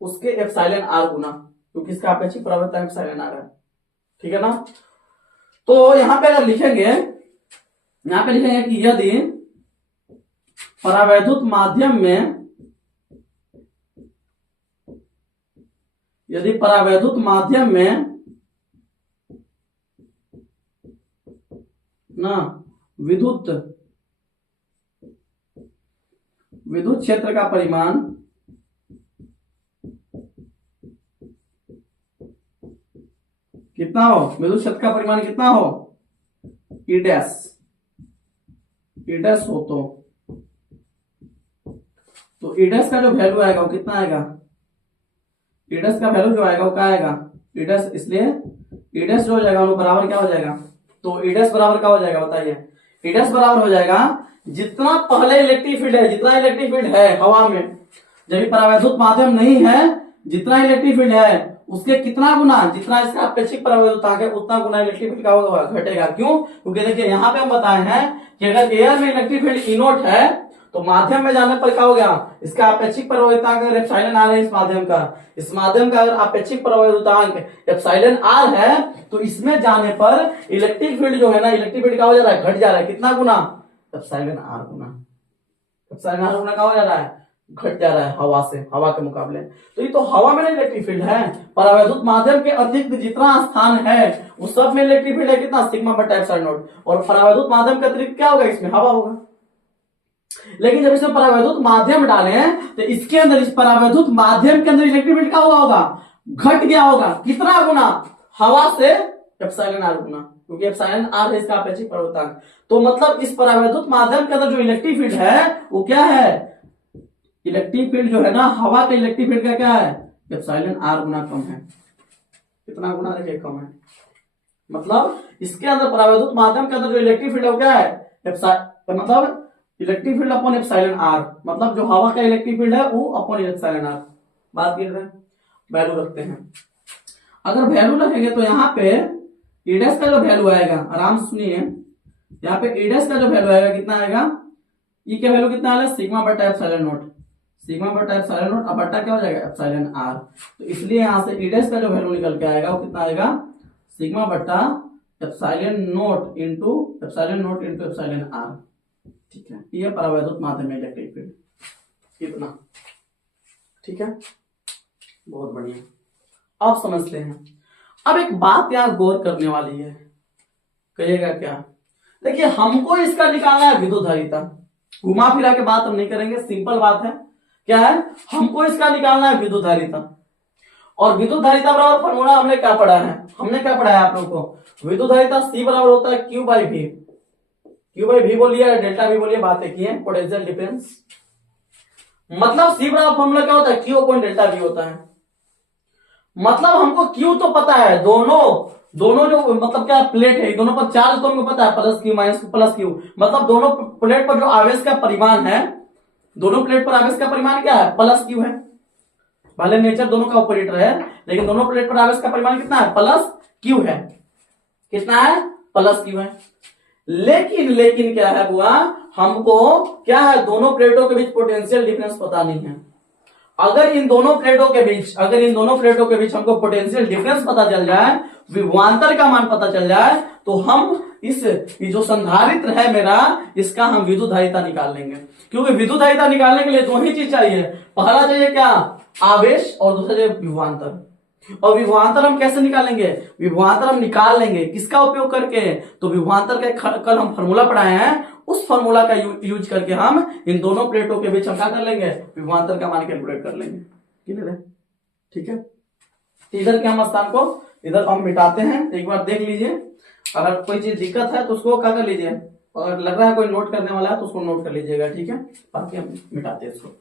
उसके एप्सिलॉन आर गुना, क्योंकि इसका अपेक्षित परावैद्युतांक एप्सिलॉन आर है। ठीक है ना? तो यहां पे अगर लिखेंगे, यहां पे लिखेंगे कि यदि परावैद्युत माध्यम में, यदि परावैद्युत माध्यम में ना विद्युत क्षेत्र का परिमाण कितना हो? विद्युत क्षेत्र का परिमाण कितना हो? ई डैश हो तो ई डैश का जो वैल्यू आएगा वो कितना आएगा? ई डैश का वैल्यू जो आएगा वो क्या आएगा? ई डैश, इसलिए ई डैश जो हो जाएगा वो बराबर क्या हो जाएगा? तो ई डैश बराबर क्या हो जाएगा बताइए, ई डैश बराबर हो जाएगा जितना पहले इलेक्ट्रिक फील्ड है, जितना इलेक्ट्रिक फील्ड है हवा में, जब परावैद्युत माध्यम नहीं है, जितना इलेक्ट्रिक फील्ड है उसके कितना गुना, जितना इसका अपेक्षित परावैद्युतांक है उतना गुना इलेक्ट्रिक फील्ड का होगा, घटेगा। क्यों? क्योंकि देखिए यहाँ पे हम बताए हैं कि अगर एयर में इलेक्ट्रिक फील्ड ई नॉट है तो माध्यम में जाने पर क्या हो गया, इसका अपेक्षिक परावैद्युतांक अगर एप्सिलॉन आर है इस माध्यम का अगर अपेक्षिक परावैद्युतांक एप्सिलॉन आर है तो इसमें जाने पर इलेक्ट्रिक फील्ड जो है ना, इलेक्ट्रिक फील्ड क्या हो जा रहा है, घट जा रहा है। कितना गुना? एप्सिलॉन आर गुना। एप्सिलॉन आर गुना क्या हो जा रहा है, घट जा रहा है हवा से, हवा के मुकाबले। तो ये तो हवा में इलेक्ट्रिक फील्ड है, परावैद्युत माध्यम के अतिरिक्त जितना स्थान है वो सब में इलेक्ट्रिक फील्ड है कितना, सिग्मा बटा एप्सिलॉन नॉट। और परावैद्युत माध्यम के अतिरिक्त क्या होगा, इसमें हवा होगा। लेकिन जब इसमें परावैद्युत माध्यम डाले तो इसके अंदर, इस परावैद्युत माध्यम के अंदर इलेक्ट्रिक फील्ड क्या होगा, घट गया होगा। कितना गुना? हवा से एप्सिलॉन आर गुना, क्योंकि एप्सिलॉन आर है इसका अपेक्षिक परावैद्युतांक। तो मतलब इस परावैद्युत माध्यम के अंदर जो इलेक्ट्रिक फील्ड है वो क्या है, इलेक्ट्रिक फील्ड जो है ना, हवा के इलेक्ट्रिक फील्ड का क्या है, एप्सिलॉन आर गुना कम है। कितना गुना देखिए, कम है। मतलब इसके अंदर परावैद्युत माध्यम के अंदर जो इलेक्ट्रिक फील्ड है वो क्या है, मतलब electric field upon epsilon R, मतलब जो हवा का इलेक्ट्रिक फील्ड है वो अपॉन एप्सिलॉन आर। बात कर रहे हैं, वैल्यू रखते हैं। अगर वैल्यू रखेंगे तो यहाँ पे ई डैश का जो वैल्यू आएगा, आराम से सुनिए, यहाँ पे ई डैश का जो वैल्यू आएगा कितना आएगा, ई का वैल्यू कितना आएगा, सिग्मा बटा एप्सिलॉन नॉट। सिग्मा बटा एप्सिलॉन नॉट, अब बटा क्या हो जाएगा, एप्सिलॉन आर। तो इसलिए यहाँ से ई डैश का जो वैल्यू निकल के आएगा वो कितना आएगा, सिग्मा बटा epsilon naught into epsilon are. ठीक है, ये परावैद्युत माध्यम में इलेक्ट्रिक फील्ड इतना। ठीक है, बहुत बढ़िया, आप समझते हैं। अब एक बात यार गौर करने वाली है, कहिएगा क्या? देखिए हमको इसका निकालना है विद्युत धारिता, घुमा फिरा के बात हम नहीं करेंगे, सिंपल बात है। क्या है, हमको इसका निकालना है विद्युत धारिता। और विद्युत धारिता बराबर फॉर्मूला हमने क्या पढ़ा है, आप लोगों को विद्युत धारिता सी बराबर होता है Q by V. Q by V बोलिए, डेल्टा वी बोलिए, बातें की है, पोटेंशियल डिफरेंस। मतलब सी बराबर फॉर्मूला क्या होता है, क्यू अपॉन डेल्टा वी होता है। मतलब हमको क्यू तो पता है, दोनों जो मतलब क्या प्लेट है, दोनों पर चार्ज तो हमको पता है, plus Q minus plus Q. मतलब दोनों प्लेट पर जो आवेश का परिमाण है, दोनों प्लेट पर आवेश का परिमाण क्या है, प्लस क्यू है। भले नेचर दोनों का ऑपरेटर है, लेकिन दोनों प्लेट पर आवेश का परिमाण कितना है, प्लस क्यू है। कितना है, प्लस क्यू है। लेकिन क्या है बुआ, हमको क्या है, दोनों प्लेटों के बीच पोटेंशियल डिफरेंस पता नहीं है। अगर इन दोनों प्लेटों के बीच हमको पोटेंशियल डिफरेंस पता चल जाए, विभवांतर का मान पता चल जाए, तो हम ये जो संधारित्र है मेरा, इसका हम विद्युत धारिता निकाल लेंगे। क्योंकि विद्युत धारिता निकालने के लिए दो ही चीज चाहिए, पहला चाहिए क्या, आवेश, और दूसरा चाहिए विभवांतर। और विभवांतर हम कैसे निकालेंगे, विभवांतर हम निकाल लेंगे किसका उपयोग करके, तो विभवांतर का कल हम फार्मूला पढ़ाए हैं, उस फार्मूला का यूज करके हम इन दोनों प्लेटों के बीच हम क्या कर लेंगे, विभवांतर का मान कैलकुलेट कर लेंगे। क्लियर है? ठीक है, इधर के हम स्थान को इधर हम मिटाते हैं, एक बार देख लीजिए। अगर कोई चीज दिक्कत है तो उसको क्या कर लीजिए, अगर लग रहा है कोई नोट करने वाला है तो उसको नोट कर लीजिएगा। ठीक है, बाकी हम मिटाते हैं इसको।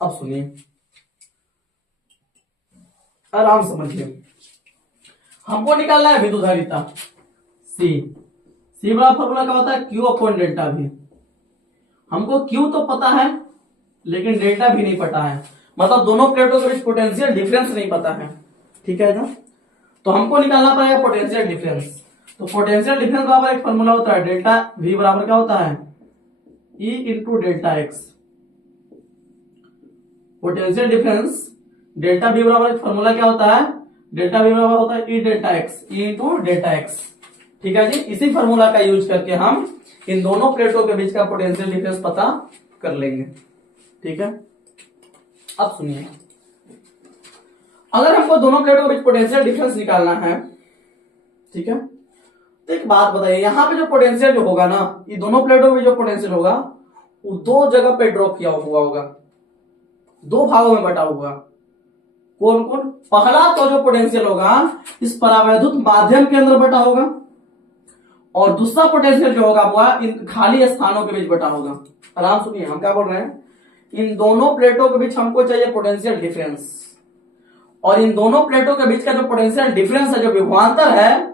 अब सुनिए, आराम समझिए, हमको निकालना है विद्युत धारिता सी बड़ा फॉर्मूला क्या होता है, क्यू अपॉन डेल्टा वी। हमको क्यू तो पता है लेकिन डेल्टा भी नहीं पता है, मतलब दोनों प्लेटों के बीच पोटेंशियल डिफरेंस नहीं पता है। ठीक है ना, तो हमको निकालना पड़ेगा पोटेंशियल डिफरेंस। तो पोटेंशियल डिफरेंस बराबर एक फॉर्मूला होता है, डेल्टा वी बराबर क्या होता है, E into delta x. Potential difference delta we बराबर एक फॉर्मूला क्या होता है, डेल्टा वी बराबर होता है ई delta x, E into delta x. ठीक है जी, इसी फॉर्मूला का यूज करके हम इन दोनों प्लेटों के बीच का पोटेंशियल डिफरेंस पता कर लेंगे। ठीक है, अब सुनिए, अगर हमको दोनों प्लेटों के बीच पोटेंशियल डिफरेंस निकालना है, ठीक है, तो एक बात बताइए, यहां पे जो पोटेंशियल जो होगा ना, ये दोनों प्लेटों में जो पोटेंशियल होगा वो दो जगह पे ड्रॉप किया हुआ होगा, दो भागों में बटा हुआ। कौन कौन? पहला तो जो पोटेंशियल होगा इस परावैद्युत माध्यम के अंदर बटा होगा, और दूसरा पोटेंशियल जो होगा वह इन खाली स्थानों के बीच बटा होगा। आराम सुनिए, हम क्या बोल रहे हैं, इन दोनों प्लेटों के बीच हमको चाहिए पोटेंशियल डिफरेंस, और इन दोनों प्लेटों के बीच का जो पोटेंशियल डिफरेंस है, जो विभवांतर है,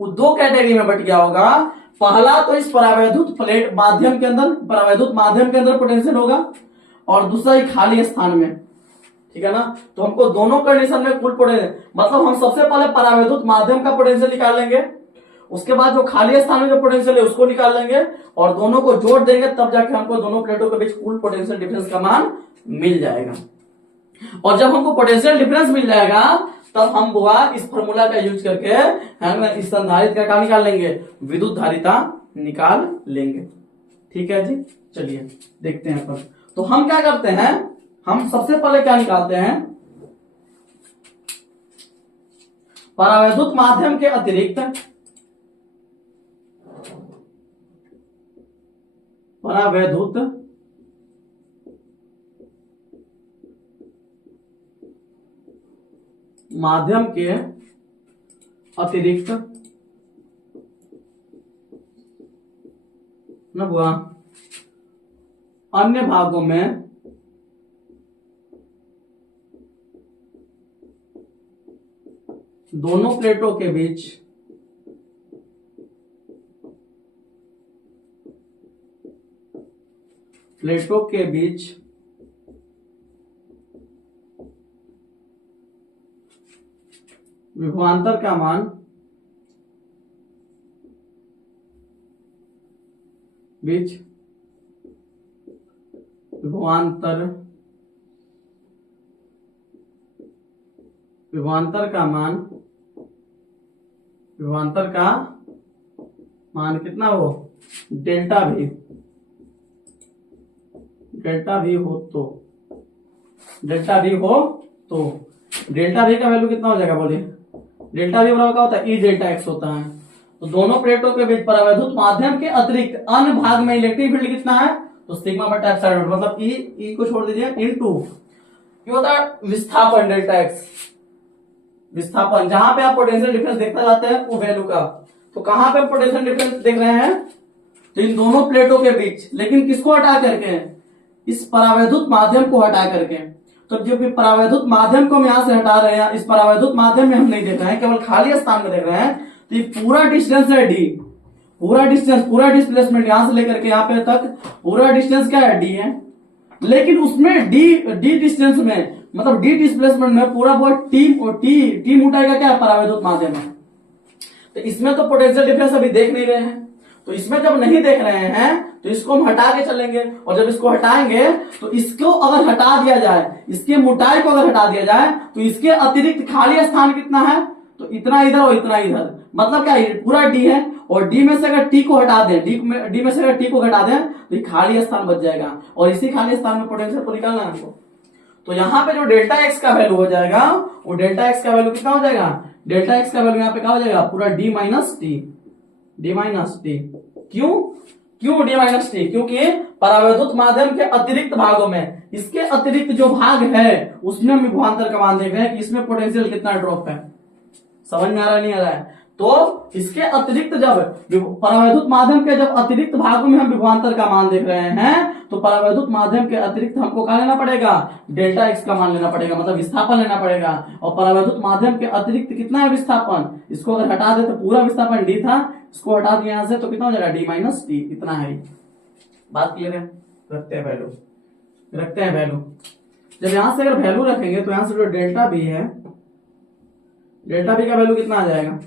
वो दो कैटेगरी में बट गया होगा। पहला तो इस परावैद्युत प्लेट माध्यम के अंदर, परावैद्युत माध्यम के अंदर पोटेंशियल होगा, और दूसरा ही खाली स्थान में, ठीक है ना। तो हमको दोनों कंडीशन में कुल पोटेंशियल, मतलब हम सबसे पहले परावैद्युत माध्यम का पोटेंशियल निकाल लेंगे, उसके बाद जो खाली स्थान में जो पोटेंशियल है उसको निकाल लेंगे, और दोनों को जोड़ देंगे, तब जाके हमको दोनों प्लेटों के बीच कुल पोटेंशियल डिफरेंस का मान मिल जाएगा। और जब हमको पोटेंशियल डिफरेंस मिल जाएगा, तब हम बुआ इस फॉर्मूला का यूज करके हम इस संधारित्र का निकाल लेंगे, विद्युत धारिता निकाल लेंगे। ठीक है जी, चलिए देखते हैं पर। तो हम क्या करते हैं, हम सबसे पहले क्या निकालते हैं, परावैद्युत माध्यम के अतिरिक्त, परावैद्युत माध्यम के अतिरिक्त न बुआ अन्य भागों में दोनों प्लेटों के बीच विभवांतर का मान विभवांतर का मान कितना हो, डेल्टा भी हो तो डेल्टा भी का वैल्यू कितना हो जाएगा बोलिए, डेल्टा भी बराबर क्या होता है, ई डेल्टा एक्स होता है। तो दोनों प्लेटों के बीच परावैद्युत माध्यम के अतिरिक्त अन्य भाग में इलेक्ट्रिक फील्ड कितना है, तो सिग्मा बटा एप्सिलॉन नॉट, मतलब ई को छोड़ दीजिए, इनटू क्या होता है, विस्थापन डेल्टा एक्स, विस्थापन, जहां पे आप पोटेंशियल डिफरेंस देखना चाहते हैं वो वैल्यू का। तो कहां पे पोटेंशियल डिफरेंस देख रहे हैं, तो इन दोनों प्लेटों के बीच, लेकिन किसको हटा करके, इस परावैद्युत माध्यम को हटा करके। तो जब परावैद्युत माध्यम को हम यहां से हटा रहे हैं, इस परावैद्युत माध्यम में हम नहीं देख रहे हैं, केवल खाली स्थान में देख रहे हैं, तो ये पूरा डिस्टेंस है डी, पूरा डिस्प्लेसमेंट यहां से लेकर के यहां पे तक पूरा डिस्टेंस क्या है, डी है। लेकिन उसमें डी डिस्टेंस में, मतलब डी डिस्प्लेसमेंट में पूरा बहुत टी मोटाई का क्या है, परावैद्युत माध्यम है। तो इसमें तो पोटेंशियल डिफरेंस अभी देख नहीं रहे हैं, तो इसमें जब नहीं देख रहे हैं तो इसको हम हटा के चलेंगे, और जब इसको हटाएंगे तो इसको अगर हटा दिया जाए, इसके मोटाई को अगर हटा दिया जाए, तो इसके अतिरिक्त खाली स्थान कितना है, तो इतना इधर और इतना इधर, मतलब क्या है, पूरा डी है, और डी में से अगर टी को हटा दें, डी में से अगर टी को हटा दें तो ये खाली स्थान बच जाएगा, और इसी खाली स्थान में पोटेंशियल को निकालना है हमको। तो यहाँ पे जो डेल्टा एक्स का वैल्यू हो जाएगा, वो डेल्टा एक्स का वैल्यू कितना हो जाएगा, डेल्टा एक्स का वैल्यू यहाँ पे क्या हो जाएगा, पूरा डी माइनस टी। क्यों डी माइनस टी, क्योंकि परावैद्युत माध्यम के अतिरिक्त भागों में, इसके अतिरिक्त जो भाग है उसमें हम विभवांतर का मान देख रहे हैं कि इसमें पोटेंशियल कितना ड्रॉप है। समझ में आ रहा नहीं आ रहा है? तो इसके अतिरिक्त जब परावैद्युत माध्यम के जब अतिरिक्त भागों में हम विभवांतर का मान देख रहे हैं, तो परावैद्युत माध्यम के अतिरिक्त हमको क्या लेना पड़ेगा, डेल्टा एक्स का मान लेना पड़ेगा, मतलब विस्थापन लेना पड़ेगा। और परावैद्युत माध्यम के अतिरिक्त कितना है विस्थापन, इसको अगर हटा दे तो पूरा विस्थापन डी था, इसको हटा दिया यहां से तो कितना हो जाएगा, डी माइनस टी, इतना है। बात क्लियर है? रखते हैं वैल्यू। जब यहां से अगर वैल्यू रखेंगे तो यहां से जो डेल्टा बी है, डेल्टा बी का वैल्यू कितना आ जाएगा,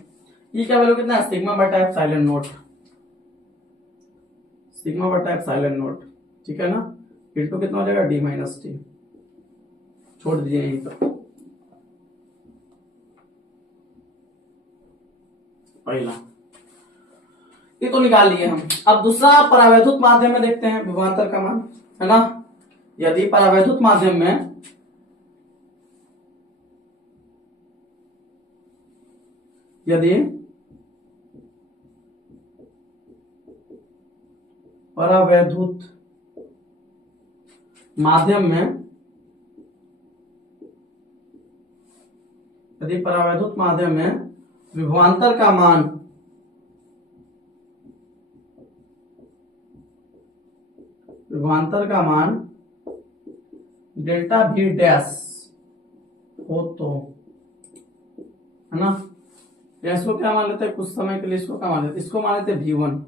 ई का वैल्यू कितना है, सिग्मा बटा एप्सिलॉन नोट, ठीक है ना, इनटू कितना हो जाएगा, डी माइनस टी, छोड़ दीजिए यहीं पर। पहला ये तो निकाल लिए हम। अब दूसरा परावैद्युत माध्यम में देखते हैं विभवांतर का मान, है ना। यदि परावैद्युत माध्यम में परावैद्युत माध्यम में यदि परावैद्युत माध्यम में विभवांतर का मान डेल्टा भी डैश हो तो, है ना, इसको क्या मान लेते हैं कुछ समय के लिए, इसको क्या मान लेते हैं, इसको मान लेते हैं V1,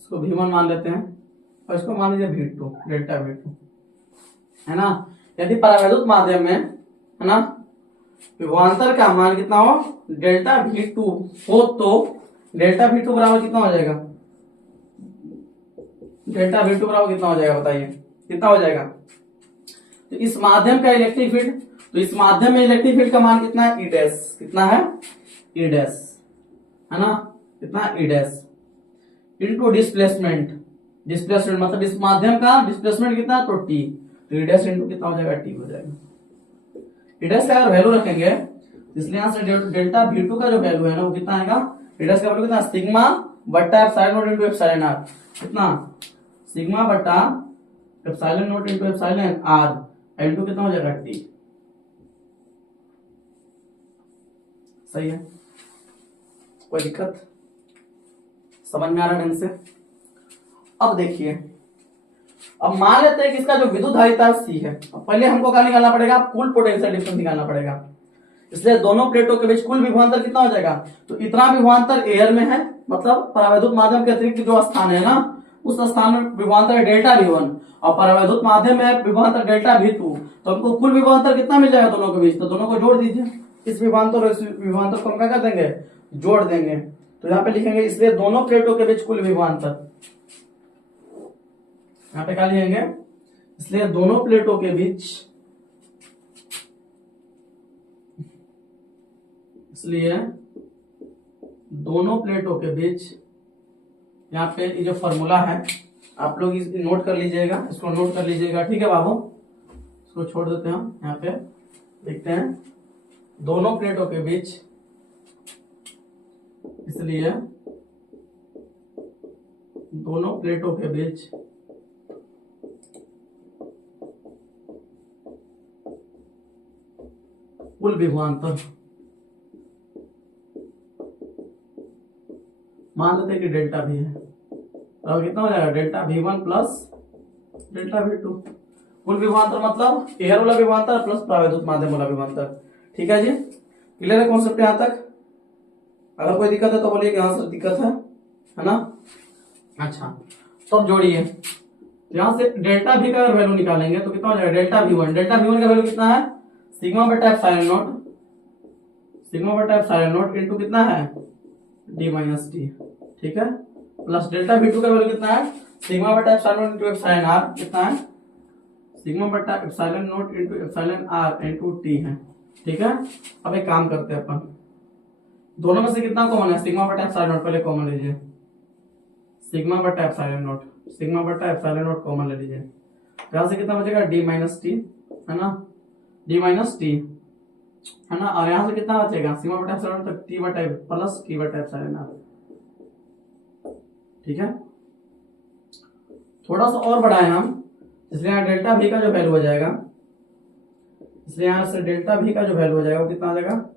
इसको V1 मान लेते हैं और इसको मान लीजिए V2, डेल्टा V2, है ना। यदि परावैद्युत माध्यम में, है ना, विभवांतर का मान कितना हो, डेल्टा V2 हो तो डेल्टा V2 बराबर कितना हो जाएगा, डेल्टा V2 बराबर कितना हो जाएगा बताइए, कितना हो जाएगा। तो इस माध्यम का इलेक्ट्रिक फील्ड, तो इस माध्यम में इलेक्ट्रिक फील्ड का मान कितना है, ई डैश, कितना है, ई डैश, है ना, कितना ई डैश इनटू डिस्प्लेसमेंट, डिस्प्लेसमेंट मतलब इस माध्यम का डिस्प्लेसमेंट कितना है, तो टी, तो ई डैश इनटू कितना हो जाएगा, टी हो जाएगा। ई डैश का अगर वैल्यू रखेंगे, इसलिए यहां से डेल्टा V2 का जो वैल्यू है ना वो कितना आएगा, ई डैश का वैल्यू कितना, सिग्मा बटा epsilon naught into epsilon R, कितना, सिग्मा बटा epsilon naught into epsilon R into कितना हो जाएगा, टी। सही है, कोई दिक्कत, समझ में आ रहा है ढंग से। अब देखिए, अब मान लेते हैं कि इसका जो विद्युत धारिता सी है, अब पहले हमको क्या निकालना पड़ेगा, कुल पोटेंशियल डिफरेंस निकालना पड़ेगा। इसलिए दोनों प्लेटों के बीच कुल विभवांतर कितना हो जाएगा, तो इतना विभवांतर एयर में है, मतलब परावैद्युत माध्यम के अतिरिक्त जो स्थान है ना उस स्थान में विभवांतर है डेल्टा V1 और परावैद्युत माध्यम में विभवांतर डेल्टा V2, तो हमको कुल विभवांतर कितना मिल जाएगा दोनों के बीच, तो दोनों को जोड़ दीजिए, इस विभवांतर और इस विभवांतर को हम क्या कर देंगे, जोड़ देंगे। तो यहाँ पे लिखेंगे, इसलिए दोनों प्लेटों के बीच कुल विभवांतर, यहाँ पे क्या लिखेंगे, इसलिए दोनों प्लेटों के बीच, इसलिए दोनों प्लेटों के बीच, यहाँ पे ये जो फॉर्मूला है आप लोग इस नोट कर लीजिएगा, इसको नोट कर लीजिएगा, ठीक है बाबू, इसको छोड़ देते हैं हम, यहाँ पे देखते हैं, दोनों प्लेटों के बीच, इसलिए दोनों प्लेटों के बीच कुल विभवांतर, मान लेते हैं कि डेल्टा भी है, तो कितना हो जाएगा, delta V1 plus delta V2, कुल विभवांतर मतलब एयर वाला विभवांतर प्लस परावैद्युत माध्यम वाला विभवांतर। ठीक है जी, क्लियर है कॉन्सेप्ट यहां तक। अगर कोई दिक्कत है तो बोलिए कि यहां से दिक्कत है ना। अच्छा, तो अब जोड़िए, यहां से डेल्टा V का वैल्यू निकालेंगे तो कितना हो जाएगा, डेल्टा V1, डेल्टा V1 का वैल्यू कितना है, सिग्मा बटा एप्सिलॉन नॉट, सिग्मा बटा एप्सिलॉन नॉट इनटू कितना है, d माइनस टी, ठीक है, प्लस डेल्टा V2 का वैल्यू कितना है, सिग्मा बटा epsilon naught into epsilon R, कितना है, सिग्मा बटा epsilon naught into epsilon R into T है। ठीक है, अब एक काम करते हैं अपन, दोनों में से कितना कॉमन है, सिग्मा बटा एप्सिलॉन नॉट पहले कॉमन लीजिए, सिग्मा बटा एप्सिलॉन नॉट, सिग्मा बटा एप्सिलॉन नॉट कॉमन ले लीजिए, यहां से कितना बचेगा, d माइनस टी, है ना, d माइनस टी, है ना, और यहां से कितना बचेगा, सिग्मा बटा एप्सिलॉन नॉट तक t बटा प्लस t बटा एप्सिलॉन आर। ठीक है, थोड़ा सा और बढ़ाएं हम, इसलिए यहाँ डेल्टा V का जो वैल्यू हो जाएगा, इसलिए यहां से डेल्टा V का जो वैल्यू हो जाएगा वो कितना आ जाएगा,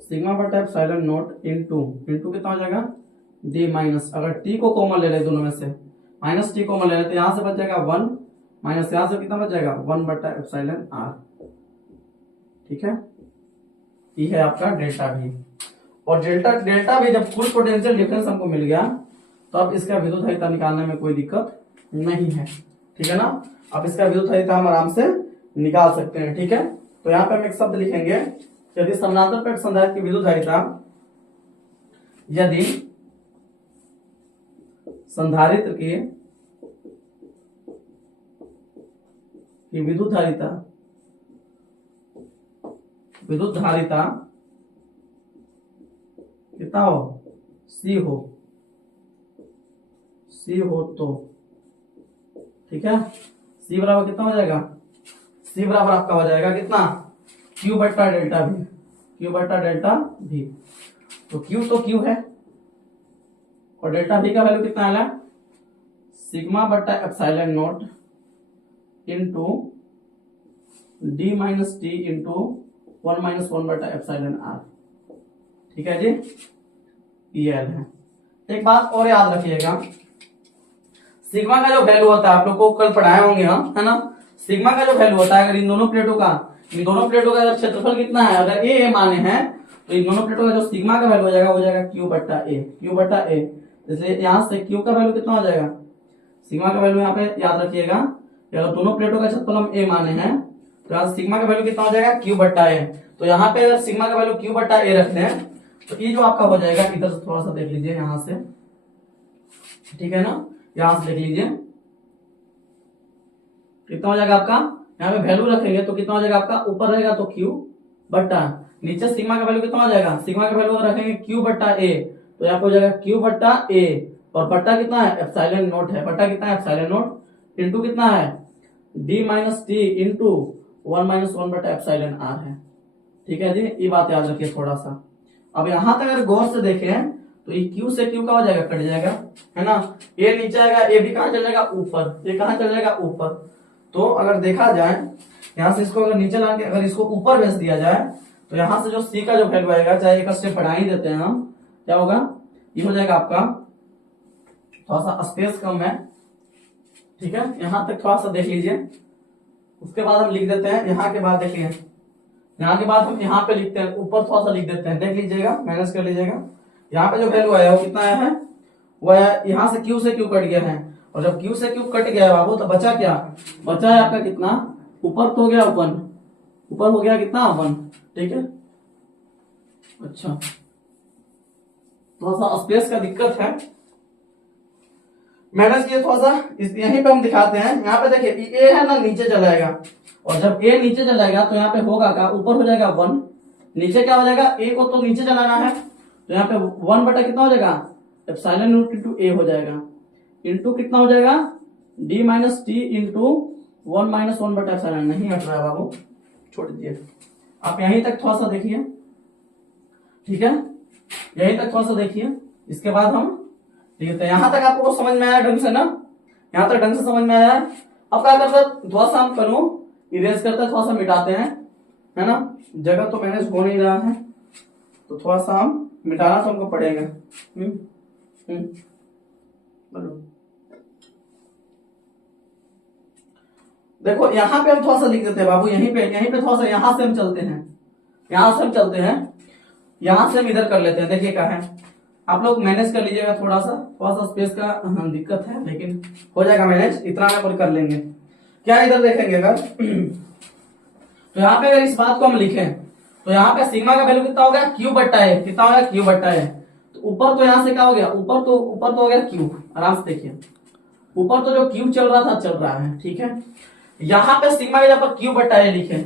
सिग्मा बटा एप्सिलॉन नॉट इनटू कितना हो जाएगा, d माइनस, अगर t को कॉमन ले ले दोनों में से, माइनस t कॉमन ले ले तो यहां से बच जाएगा 1, माइनस यहां से कितना बच जाएगा, 1 बटा एप्सिलॉन r। ठीक है, ये है आपका डेल्टा V। और डेल्टा V जब कुल पोटेंशियल डिफरेंस हमको मिल गया तो अब इसका विद्युत धारिता निकालने में कोई दिक्कत नहीं है। ठीक है ना, अब इसका विद्युत धारिता हम आराम से निकाल सकते हैं। ठीक है, तो यहाँ पे हम एक शब्द लिखेंगे, यदि समानांतर प्लेट संधारित्र की विद्युत धारिता, यदि संधारित्र की विद्युत धारिता कितना हो, C हो तो, ठीक है, C बराबर कितना हो जाएगा, C बराबर आपका हो जाएगा कितना, Q बटा डेल्टा V, Q बटा डेल्टा V। तो Q है और डेल्टा V का वैल्यू कितना आया, सिग्मा बटा epsilon naught into D minus T into 1 - 1 बटा एप्सिलॉन आर। ठीक है जी, ये है। एक बात और याद रखिएगा, सिग्मा का जो वैल्यू होता है आप लोग को कल पढ़ाए होंगे हम, है ना। सिग्मा का जो वैल्यू होता है, अगर इन दोनों प्लेटों का अगर क्षेत्रफल कितना है, अगर ए माने हैं, तो इन दोनों प्लेटों का जो सिग्मा का वैल्यू हो जाएगा वो जाएगा क्यू बट्टा ए। इसलिए यहाँ से क्यू का वैल्यू कितना हो जाएगा, सिग्मा का वैल्यू यहाँ पे याद रखिएगा, अगर दोनों प्लेटों का क्षेत्रफल हम ए माने हैं तो यहाँ सिग्मा का वैल्यू कितना हो जाएगा, क्यू बट्टा ए। तो यहाँ पे अगर सिग्मा का वैल्यू क्यू बट्टा ए रखते हैं तो ये जो आपका हो जाएगा, इधर से थोड़ा सा देख लीजिए यहाँ से, ठीक है ना, यहां से देख लीजिए कितना हो जाएगा आपका, यहाँ पे वैल्यू रखेंगे तो कितना हो जाएगा आपका, ऊपर रहेगा तो क्यू बट्टा, नीचे सिग्मा का वैल्यू कितना हो जाएगा, सिग्मा का वैल्यू रखेंगे क्यू बट्टा ए, तो यहाँ पे हो जाएगा क्यू बट्टा ए, और बट्टा कितना है, एप्सिलॉन नोट है, बट्टा कितना है, एप्सिलॉन नोट, इंटू कितना है, डी माइनस टी इंटू 1 - 1 बटा एप्सिलॉन आर है। ठीक है जी, ये बात याद रखिए थोड़ा सा। अब यहां तक अगर गौर से देखें तो ये क्यू से क्यू का हो जाएगा, कट जाएगा, है ना, ए नीचे आएगा, ए भी कहां चल जाएगा, ऊपर, ये कहां चल जाएगा, ऊपर। तो अगर देखा जाए यहां से इसको अगर नीचे लाके अगर इसको ऊपर भेज दिया जाए तो यहां से जो सी का जो वैल्यू आएगा, चाहे एक स्टेप बढ़ा ही देते हैं हम, क्या होगा, ये हो जाएगा आपका, थोड़ा सा स्पेस कम है, ठीक है, यहां तक थोड़ा सा देख लीजिए। उसके बाद हम लिख देते हैं, यहाँ के बाद देखिए, यहाँ के बाद हम यहाँ पे लिखते हैं, ऊपर थोड़ा सा लिख देते हैं, देख लीजिएगा, मैनेज कर लीजिएगा। यहाँ पे जो वैल्यू आया वो कितना आया है, वो यहाँ से क्यू कट गया है, और जब क्यू से क्यू कट गया है बाबू तो बचा क्या, बचा है आपका कितना, ऊपर तो हो गया 1, ऊपर हो गया कितना 1, ठीक है। अच्छा, थोड़ा सा स्पेस का दिक्कत है, मैनेज किए थोड़ा सा, यहीं पे हम दिखाते हैं। यहाँ पे देखिए ए है ना, नीचे चलाएगा, और जब ए नीचे चलाएगा तो यहाँ पे होगा क्या, ऊपर हो जाएगा 1, नीचे क्या हो जाएगा, ए को तो नीचे चलाना है, तो यहाँ पे 1 बटा कितना हो जाएगा, एप्सिलॉन नॉट इंटू ए हो जाएगा, इंटू कितना हो जाएगा, डी माइनस टी इंटू 1 - 1 बटा एप्सिलॉन, नहीं हट रहा है बाबू, छोड़ दीजिए, आप यहीं तक थोड़ा सा देखिए, ठीक है, यहीं तक थोड़ा सा देखिए, इसके बाद हम ठीक है। यहां तक आपको समझ में आया ढंग से ना, यहां तक ढंग से समझ में आया। अब क्या करते हैं, थोड़ा सा हम करूं इरेज करते हैं, थोड़ा सा मिटाते हैं, है ना, जगह तो मैनेज हो नहीं रहा है, तो थोड़ा सा हम मिटाना तो हमको पड़ेगा। देखो यहाँ पे हम थोड़ा सा लिख देते हैं बाबू, यहीं पे थोड़ा सा, यहां से हम चलते हैं, यहां से हम इधर कर लेते हैं। देखिए क्या है, आप लोग मैनेज कर लीजिएगा, थोड़ा सा स्पेस का दिक्कत है, लेकिन हो जाएगा मैनेज, इतना में कर लेंगे। क्या इधर देखेंगे अगर तो यहाँ पे अगर इस बात को हम लिखें तो यहाँ पे सिग्मा का वैल्यू कितना हो गया, क्यू बट्टा है, कितना हो गया, क्यू बट्टा है। तो ऊपर तो यहाँ से क्या हो गया, ऊपर तो हो गया क्यू, आराम से देखिए, ऊपर तो जो क्यू चल रहा है, ठीक है। यहाँ पे सिग्मा के जगह पर क्यू बट्टा ए लिखे,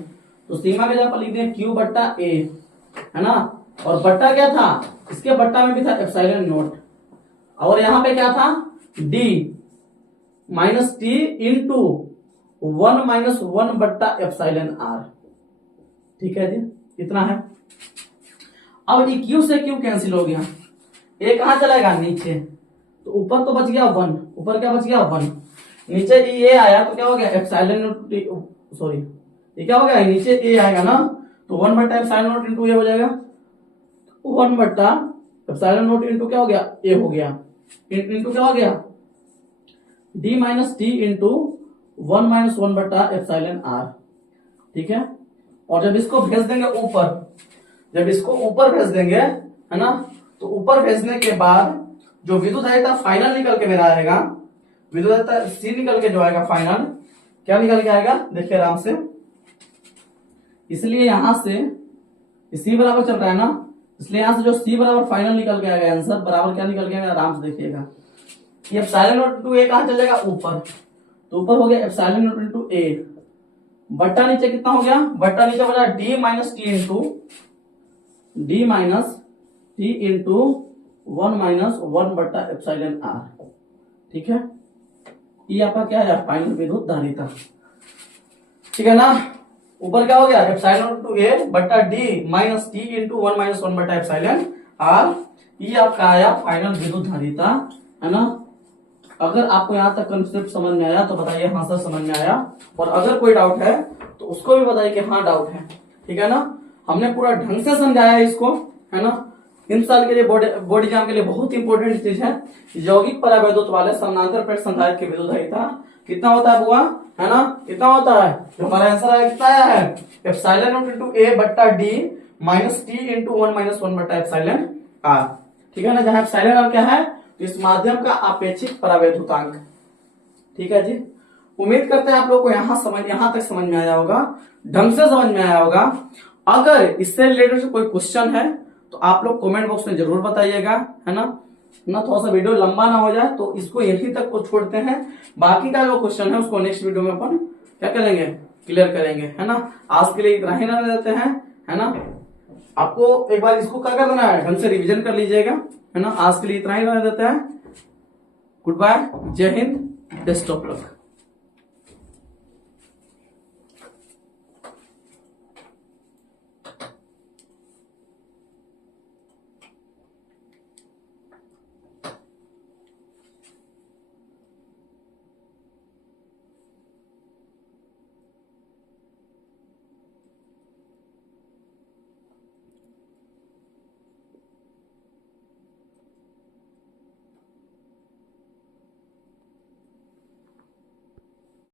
तो सिग्मा के जगह पर लिख दिए क्यू बट्टा ए, है ना, और बट्टा क्या था, इसके बट्टा में भी था एप्सिलॉन नोट, और यहाँ पे क्या था, डी माइनस टी इंटू 1 - 1 बट्टा एप्सिलॉन आर। ठीक है जी, इतना है। अब ये क्यू से क्यू कैंसिल हो गया, ए कहां चलेगा, नीचे, तो ऊपर तो बच गया 1, ऊपर क्या बच गया 1, नीचे ये आया तो क्या हो गया, एप्सिलॉन नोट, सॉरी ये क्या हो गया, नीचे ए आएगा ना, तो 1 बट्टा एप्सिलॉन नोट इंटू ए हो जाएगा, 1 बट्टा एप्सिलॉन नोट इंटू क्या हो गया, ए हो गया, इंटू क्या हो गया, डी माइनस टी इंटू 1 - 1 बट्टा एप्सिलॉन आर। ठीक है, और जब इसको भेज देंगे ऊपर, भेज देंगे, है ना, तो ऊपर भेजने के बाद जो विद्युत धारिता फाइनल निकल के मेरा आएगा, विद्युत धारिता सी निकल के जो आएगा फाइनल, क्या निकल के आएगा, देखिए आराम से, इसलिए यहां से सी बराबर चल रहा है ना, इसलिए यहां से जो सी बराबर फाइनल निकल के आएगा, आंसर बराबर क्या निकल के आएगा, आराम से देखिएगा, ये एप्सिलॉन नॉट इंटू ए कहां चल जाएगा, ऊपर, तो ऊपर हो गया एप्सिलॉन नॉट इंटू ए, बट्टा नीचे कितना हो गया, बट्टा नीचे बचा डी माइनस टी इंटू 1 - 1 बट्टा एप्सिलॉन आर। ठीक है, ये आपका क्या है, फाइनल विद्युत धारिता। ठीक है ना, ऊपर क्या हो गया, एप्सिलॉन इंटू ए बट्टा डी माइनस टी इंटू 1 - 1 बट्टा एप्सिलॉन आर, ये आपका आया फाइनल विद्युत धारिता, है ना। अगर आपको यहाँ तक कंसेप्ट समझ में आया तो बताइए हाँ सर समझ में आया, और अगर कोई डाउट है तो उसको भी बताइए कि हाँ डाउट है। ठीक है ना, हमने पूरा ढंग से समझाया इसको, है ना। इन साल के लिए बोर्ड एग्जाम के लिए बहुत इंपॉर्टेंट चीज है यौगिक परावैद्युत वाले समानांतर प्लेट संधारित्र की विद्युतधारिता कितना होता है बुआ, है ना, कितना होता है। जो हमारा आंसर है कितना आया है, एप्सिलॉन नॉट इनटू ए बट्टा D minus T into 1 minus 1 बट्टा एप्सिलॉन आर। ठीक है ना, जहां एप्सिलॉन आर क्या है, इस माध्यम का आपेक्षिक परावैद्युतांक। ठीक है जी, उम्मीद करते हैं आप लोग को यहां तक समझ में आया होगा, ढंग से समझ में आया होगा। अगर इससे रिलेटेड कोई क्वेश्चन है तो आप लोग कमेंट बॉक्स में जरूर बताइएगा, है ना। थोड़ा सा वीडियो लंबा ना हो जाए तो इसको यहीं तक को छोड़ते हैं, बाकी का जो क्वेश्चन है उसको नेक्स्ट वीडियो में अपन क्या करेंगे, क्लियर करेंगे, है ना। आज के लिए इतना ही रहने देते हैं, है ना। आपको एक बार इसको क्या कर देना है, ढंग से रिविजन कर लीजिएगा, है ना। आज के लिए इतना ही रहने देते हैं। गुड बाय, जय हिंद, बेस्ट ऑफ लक।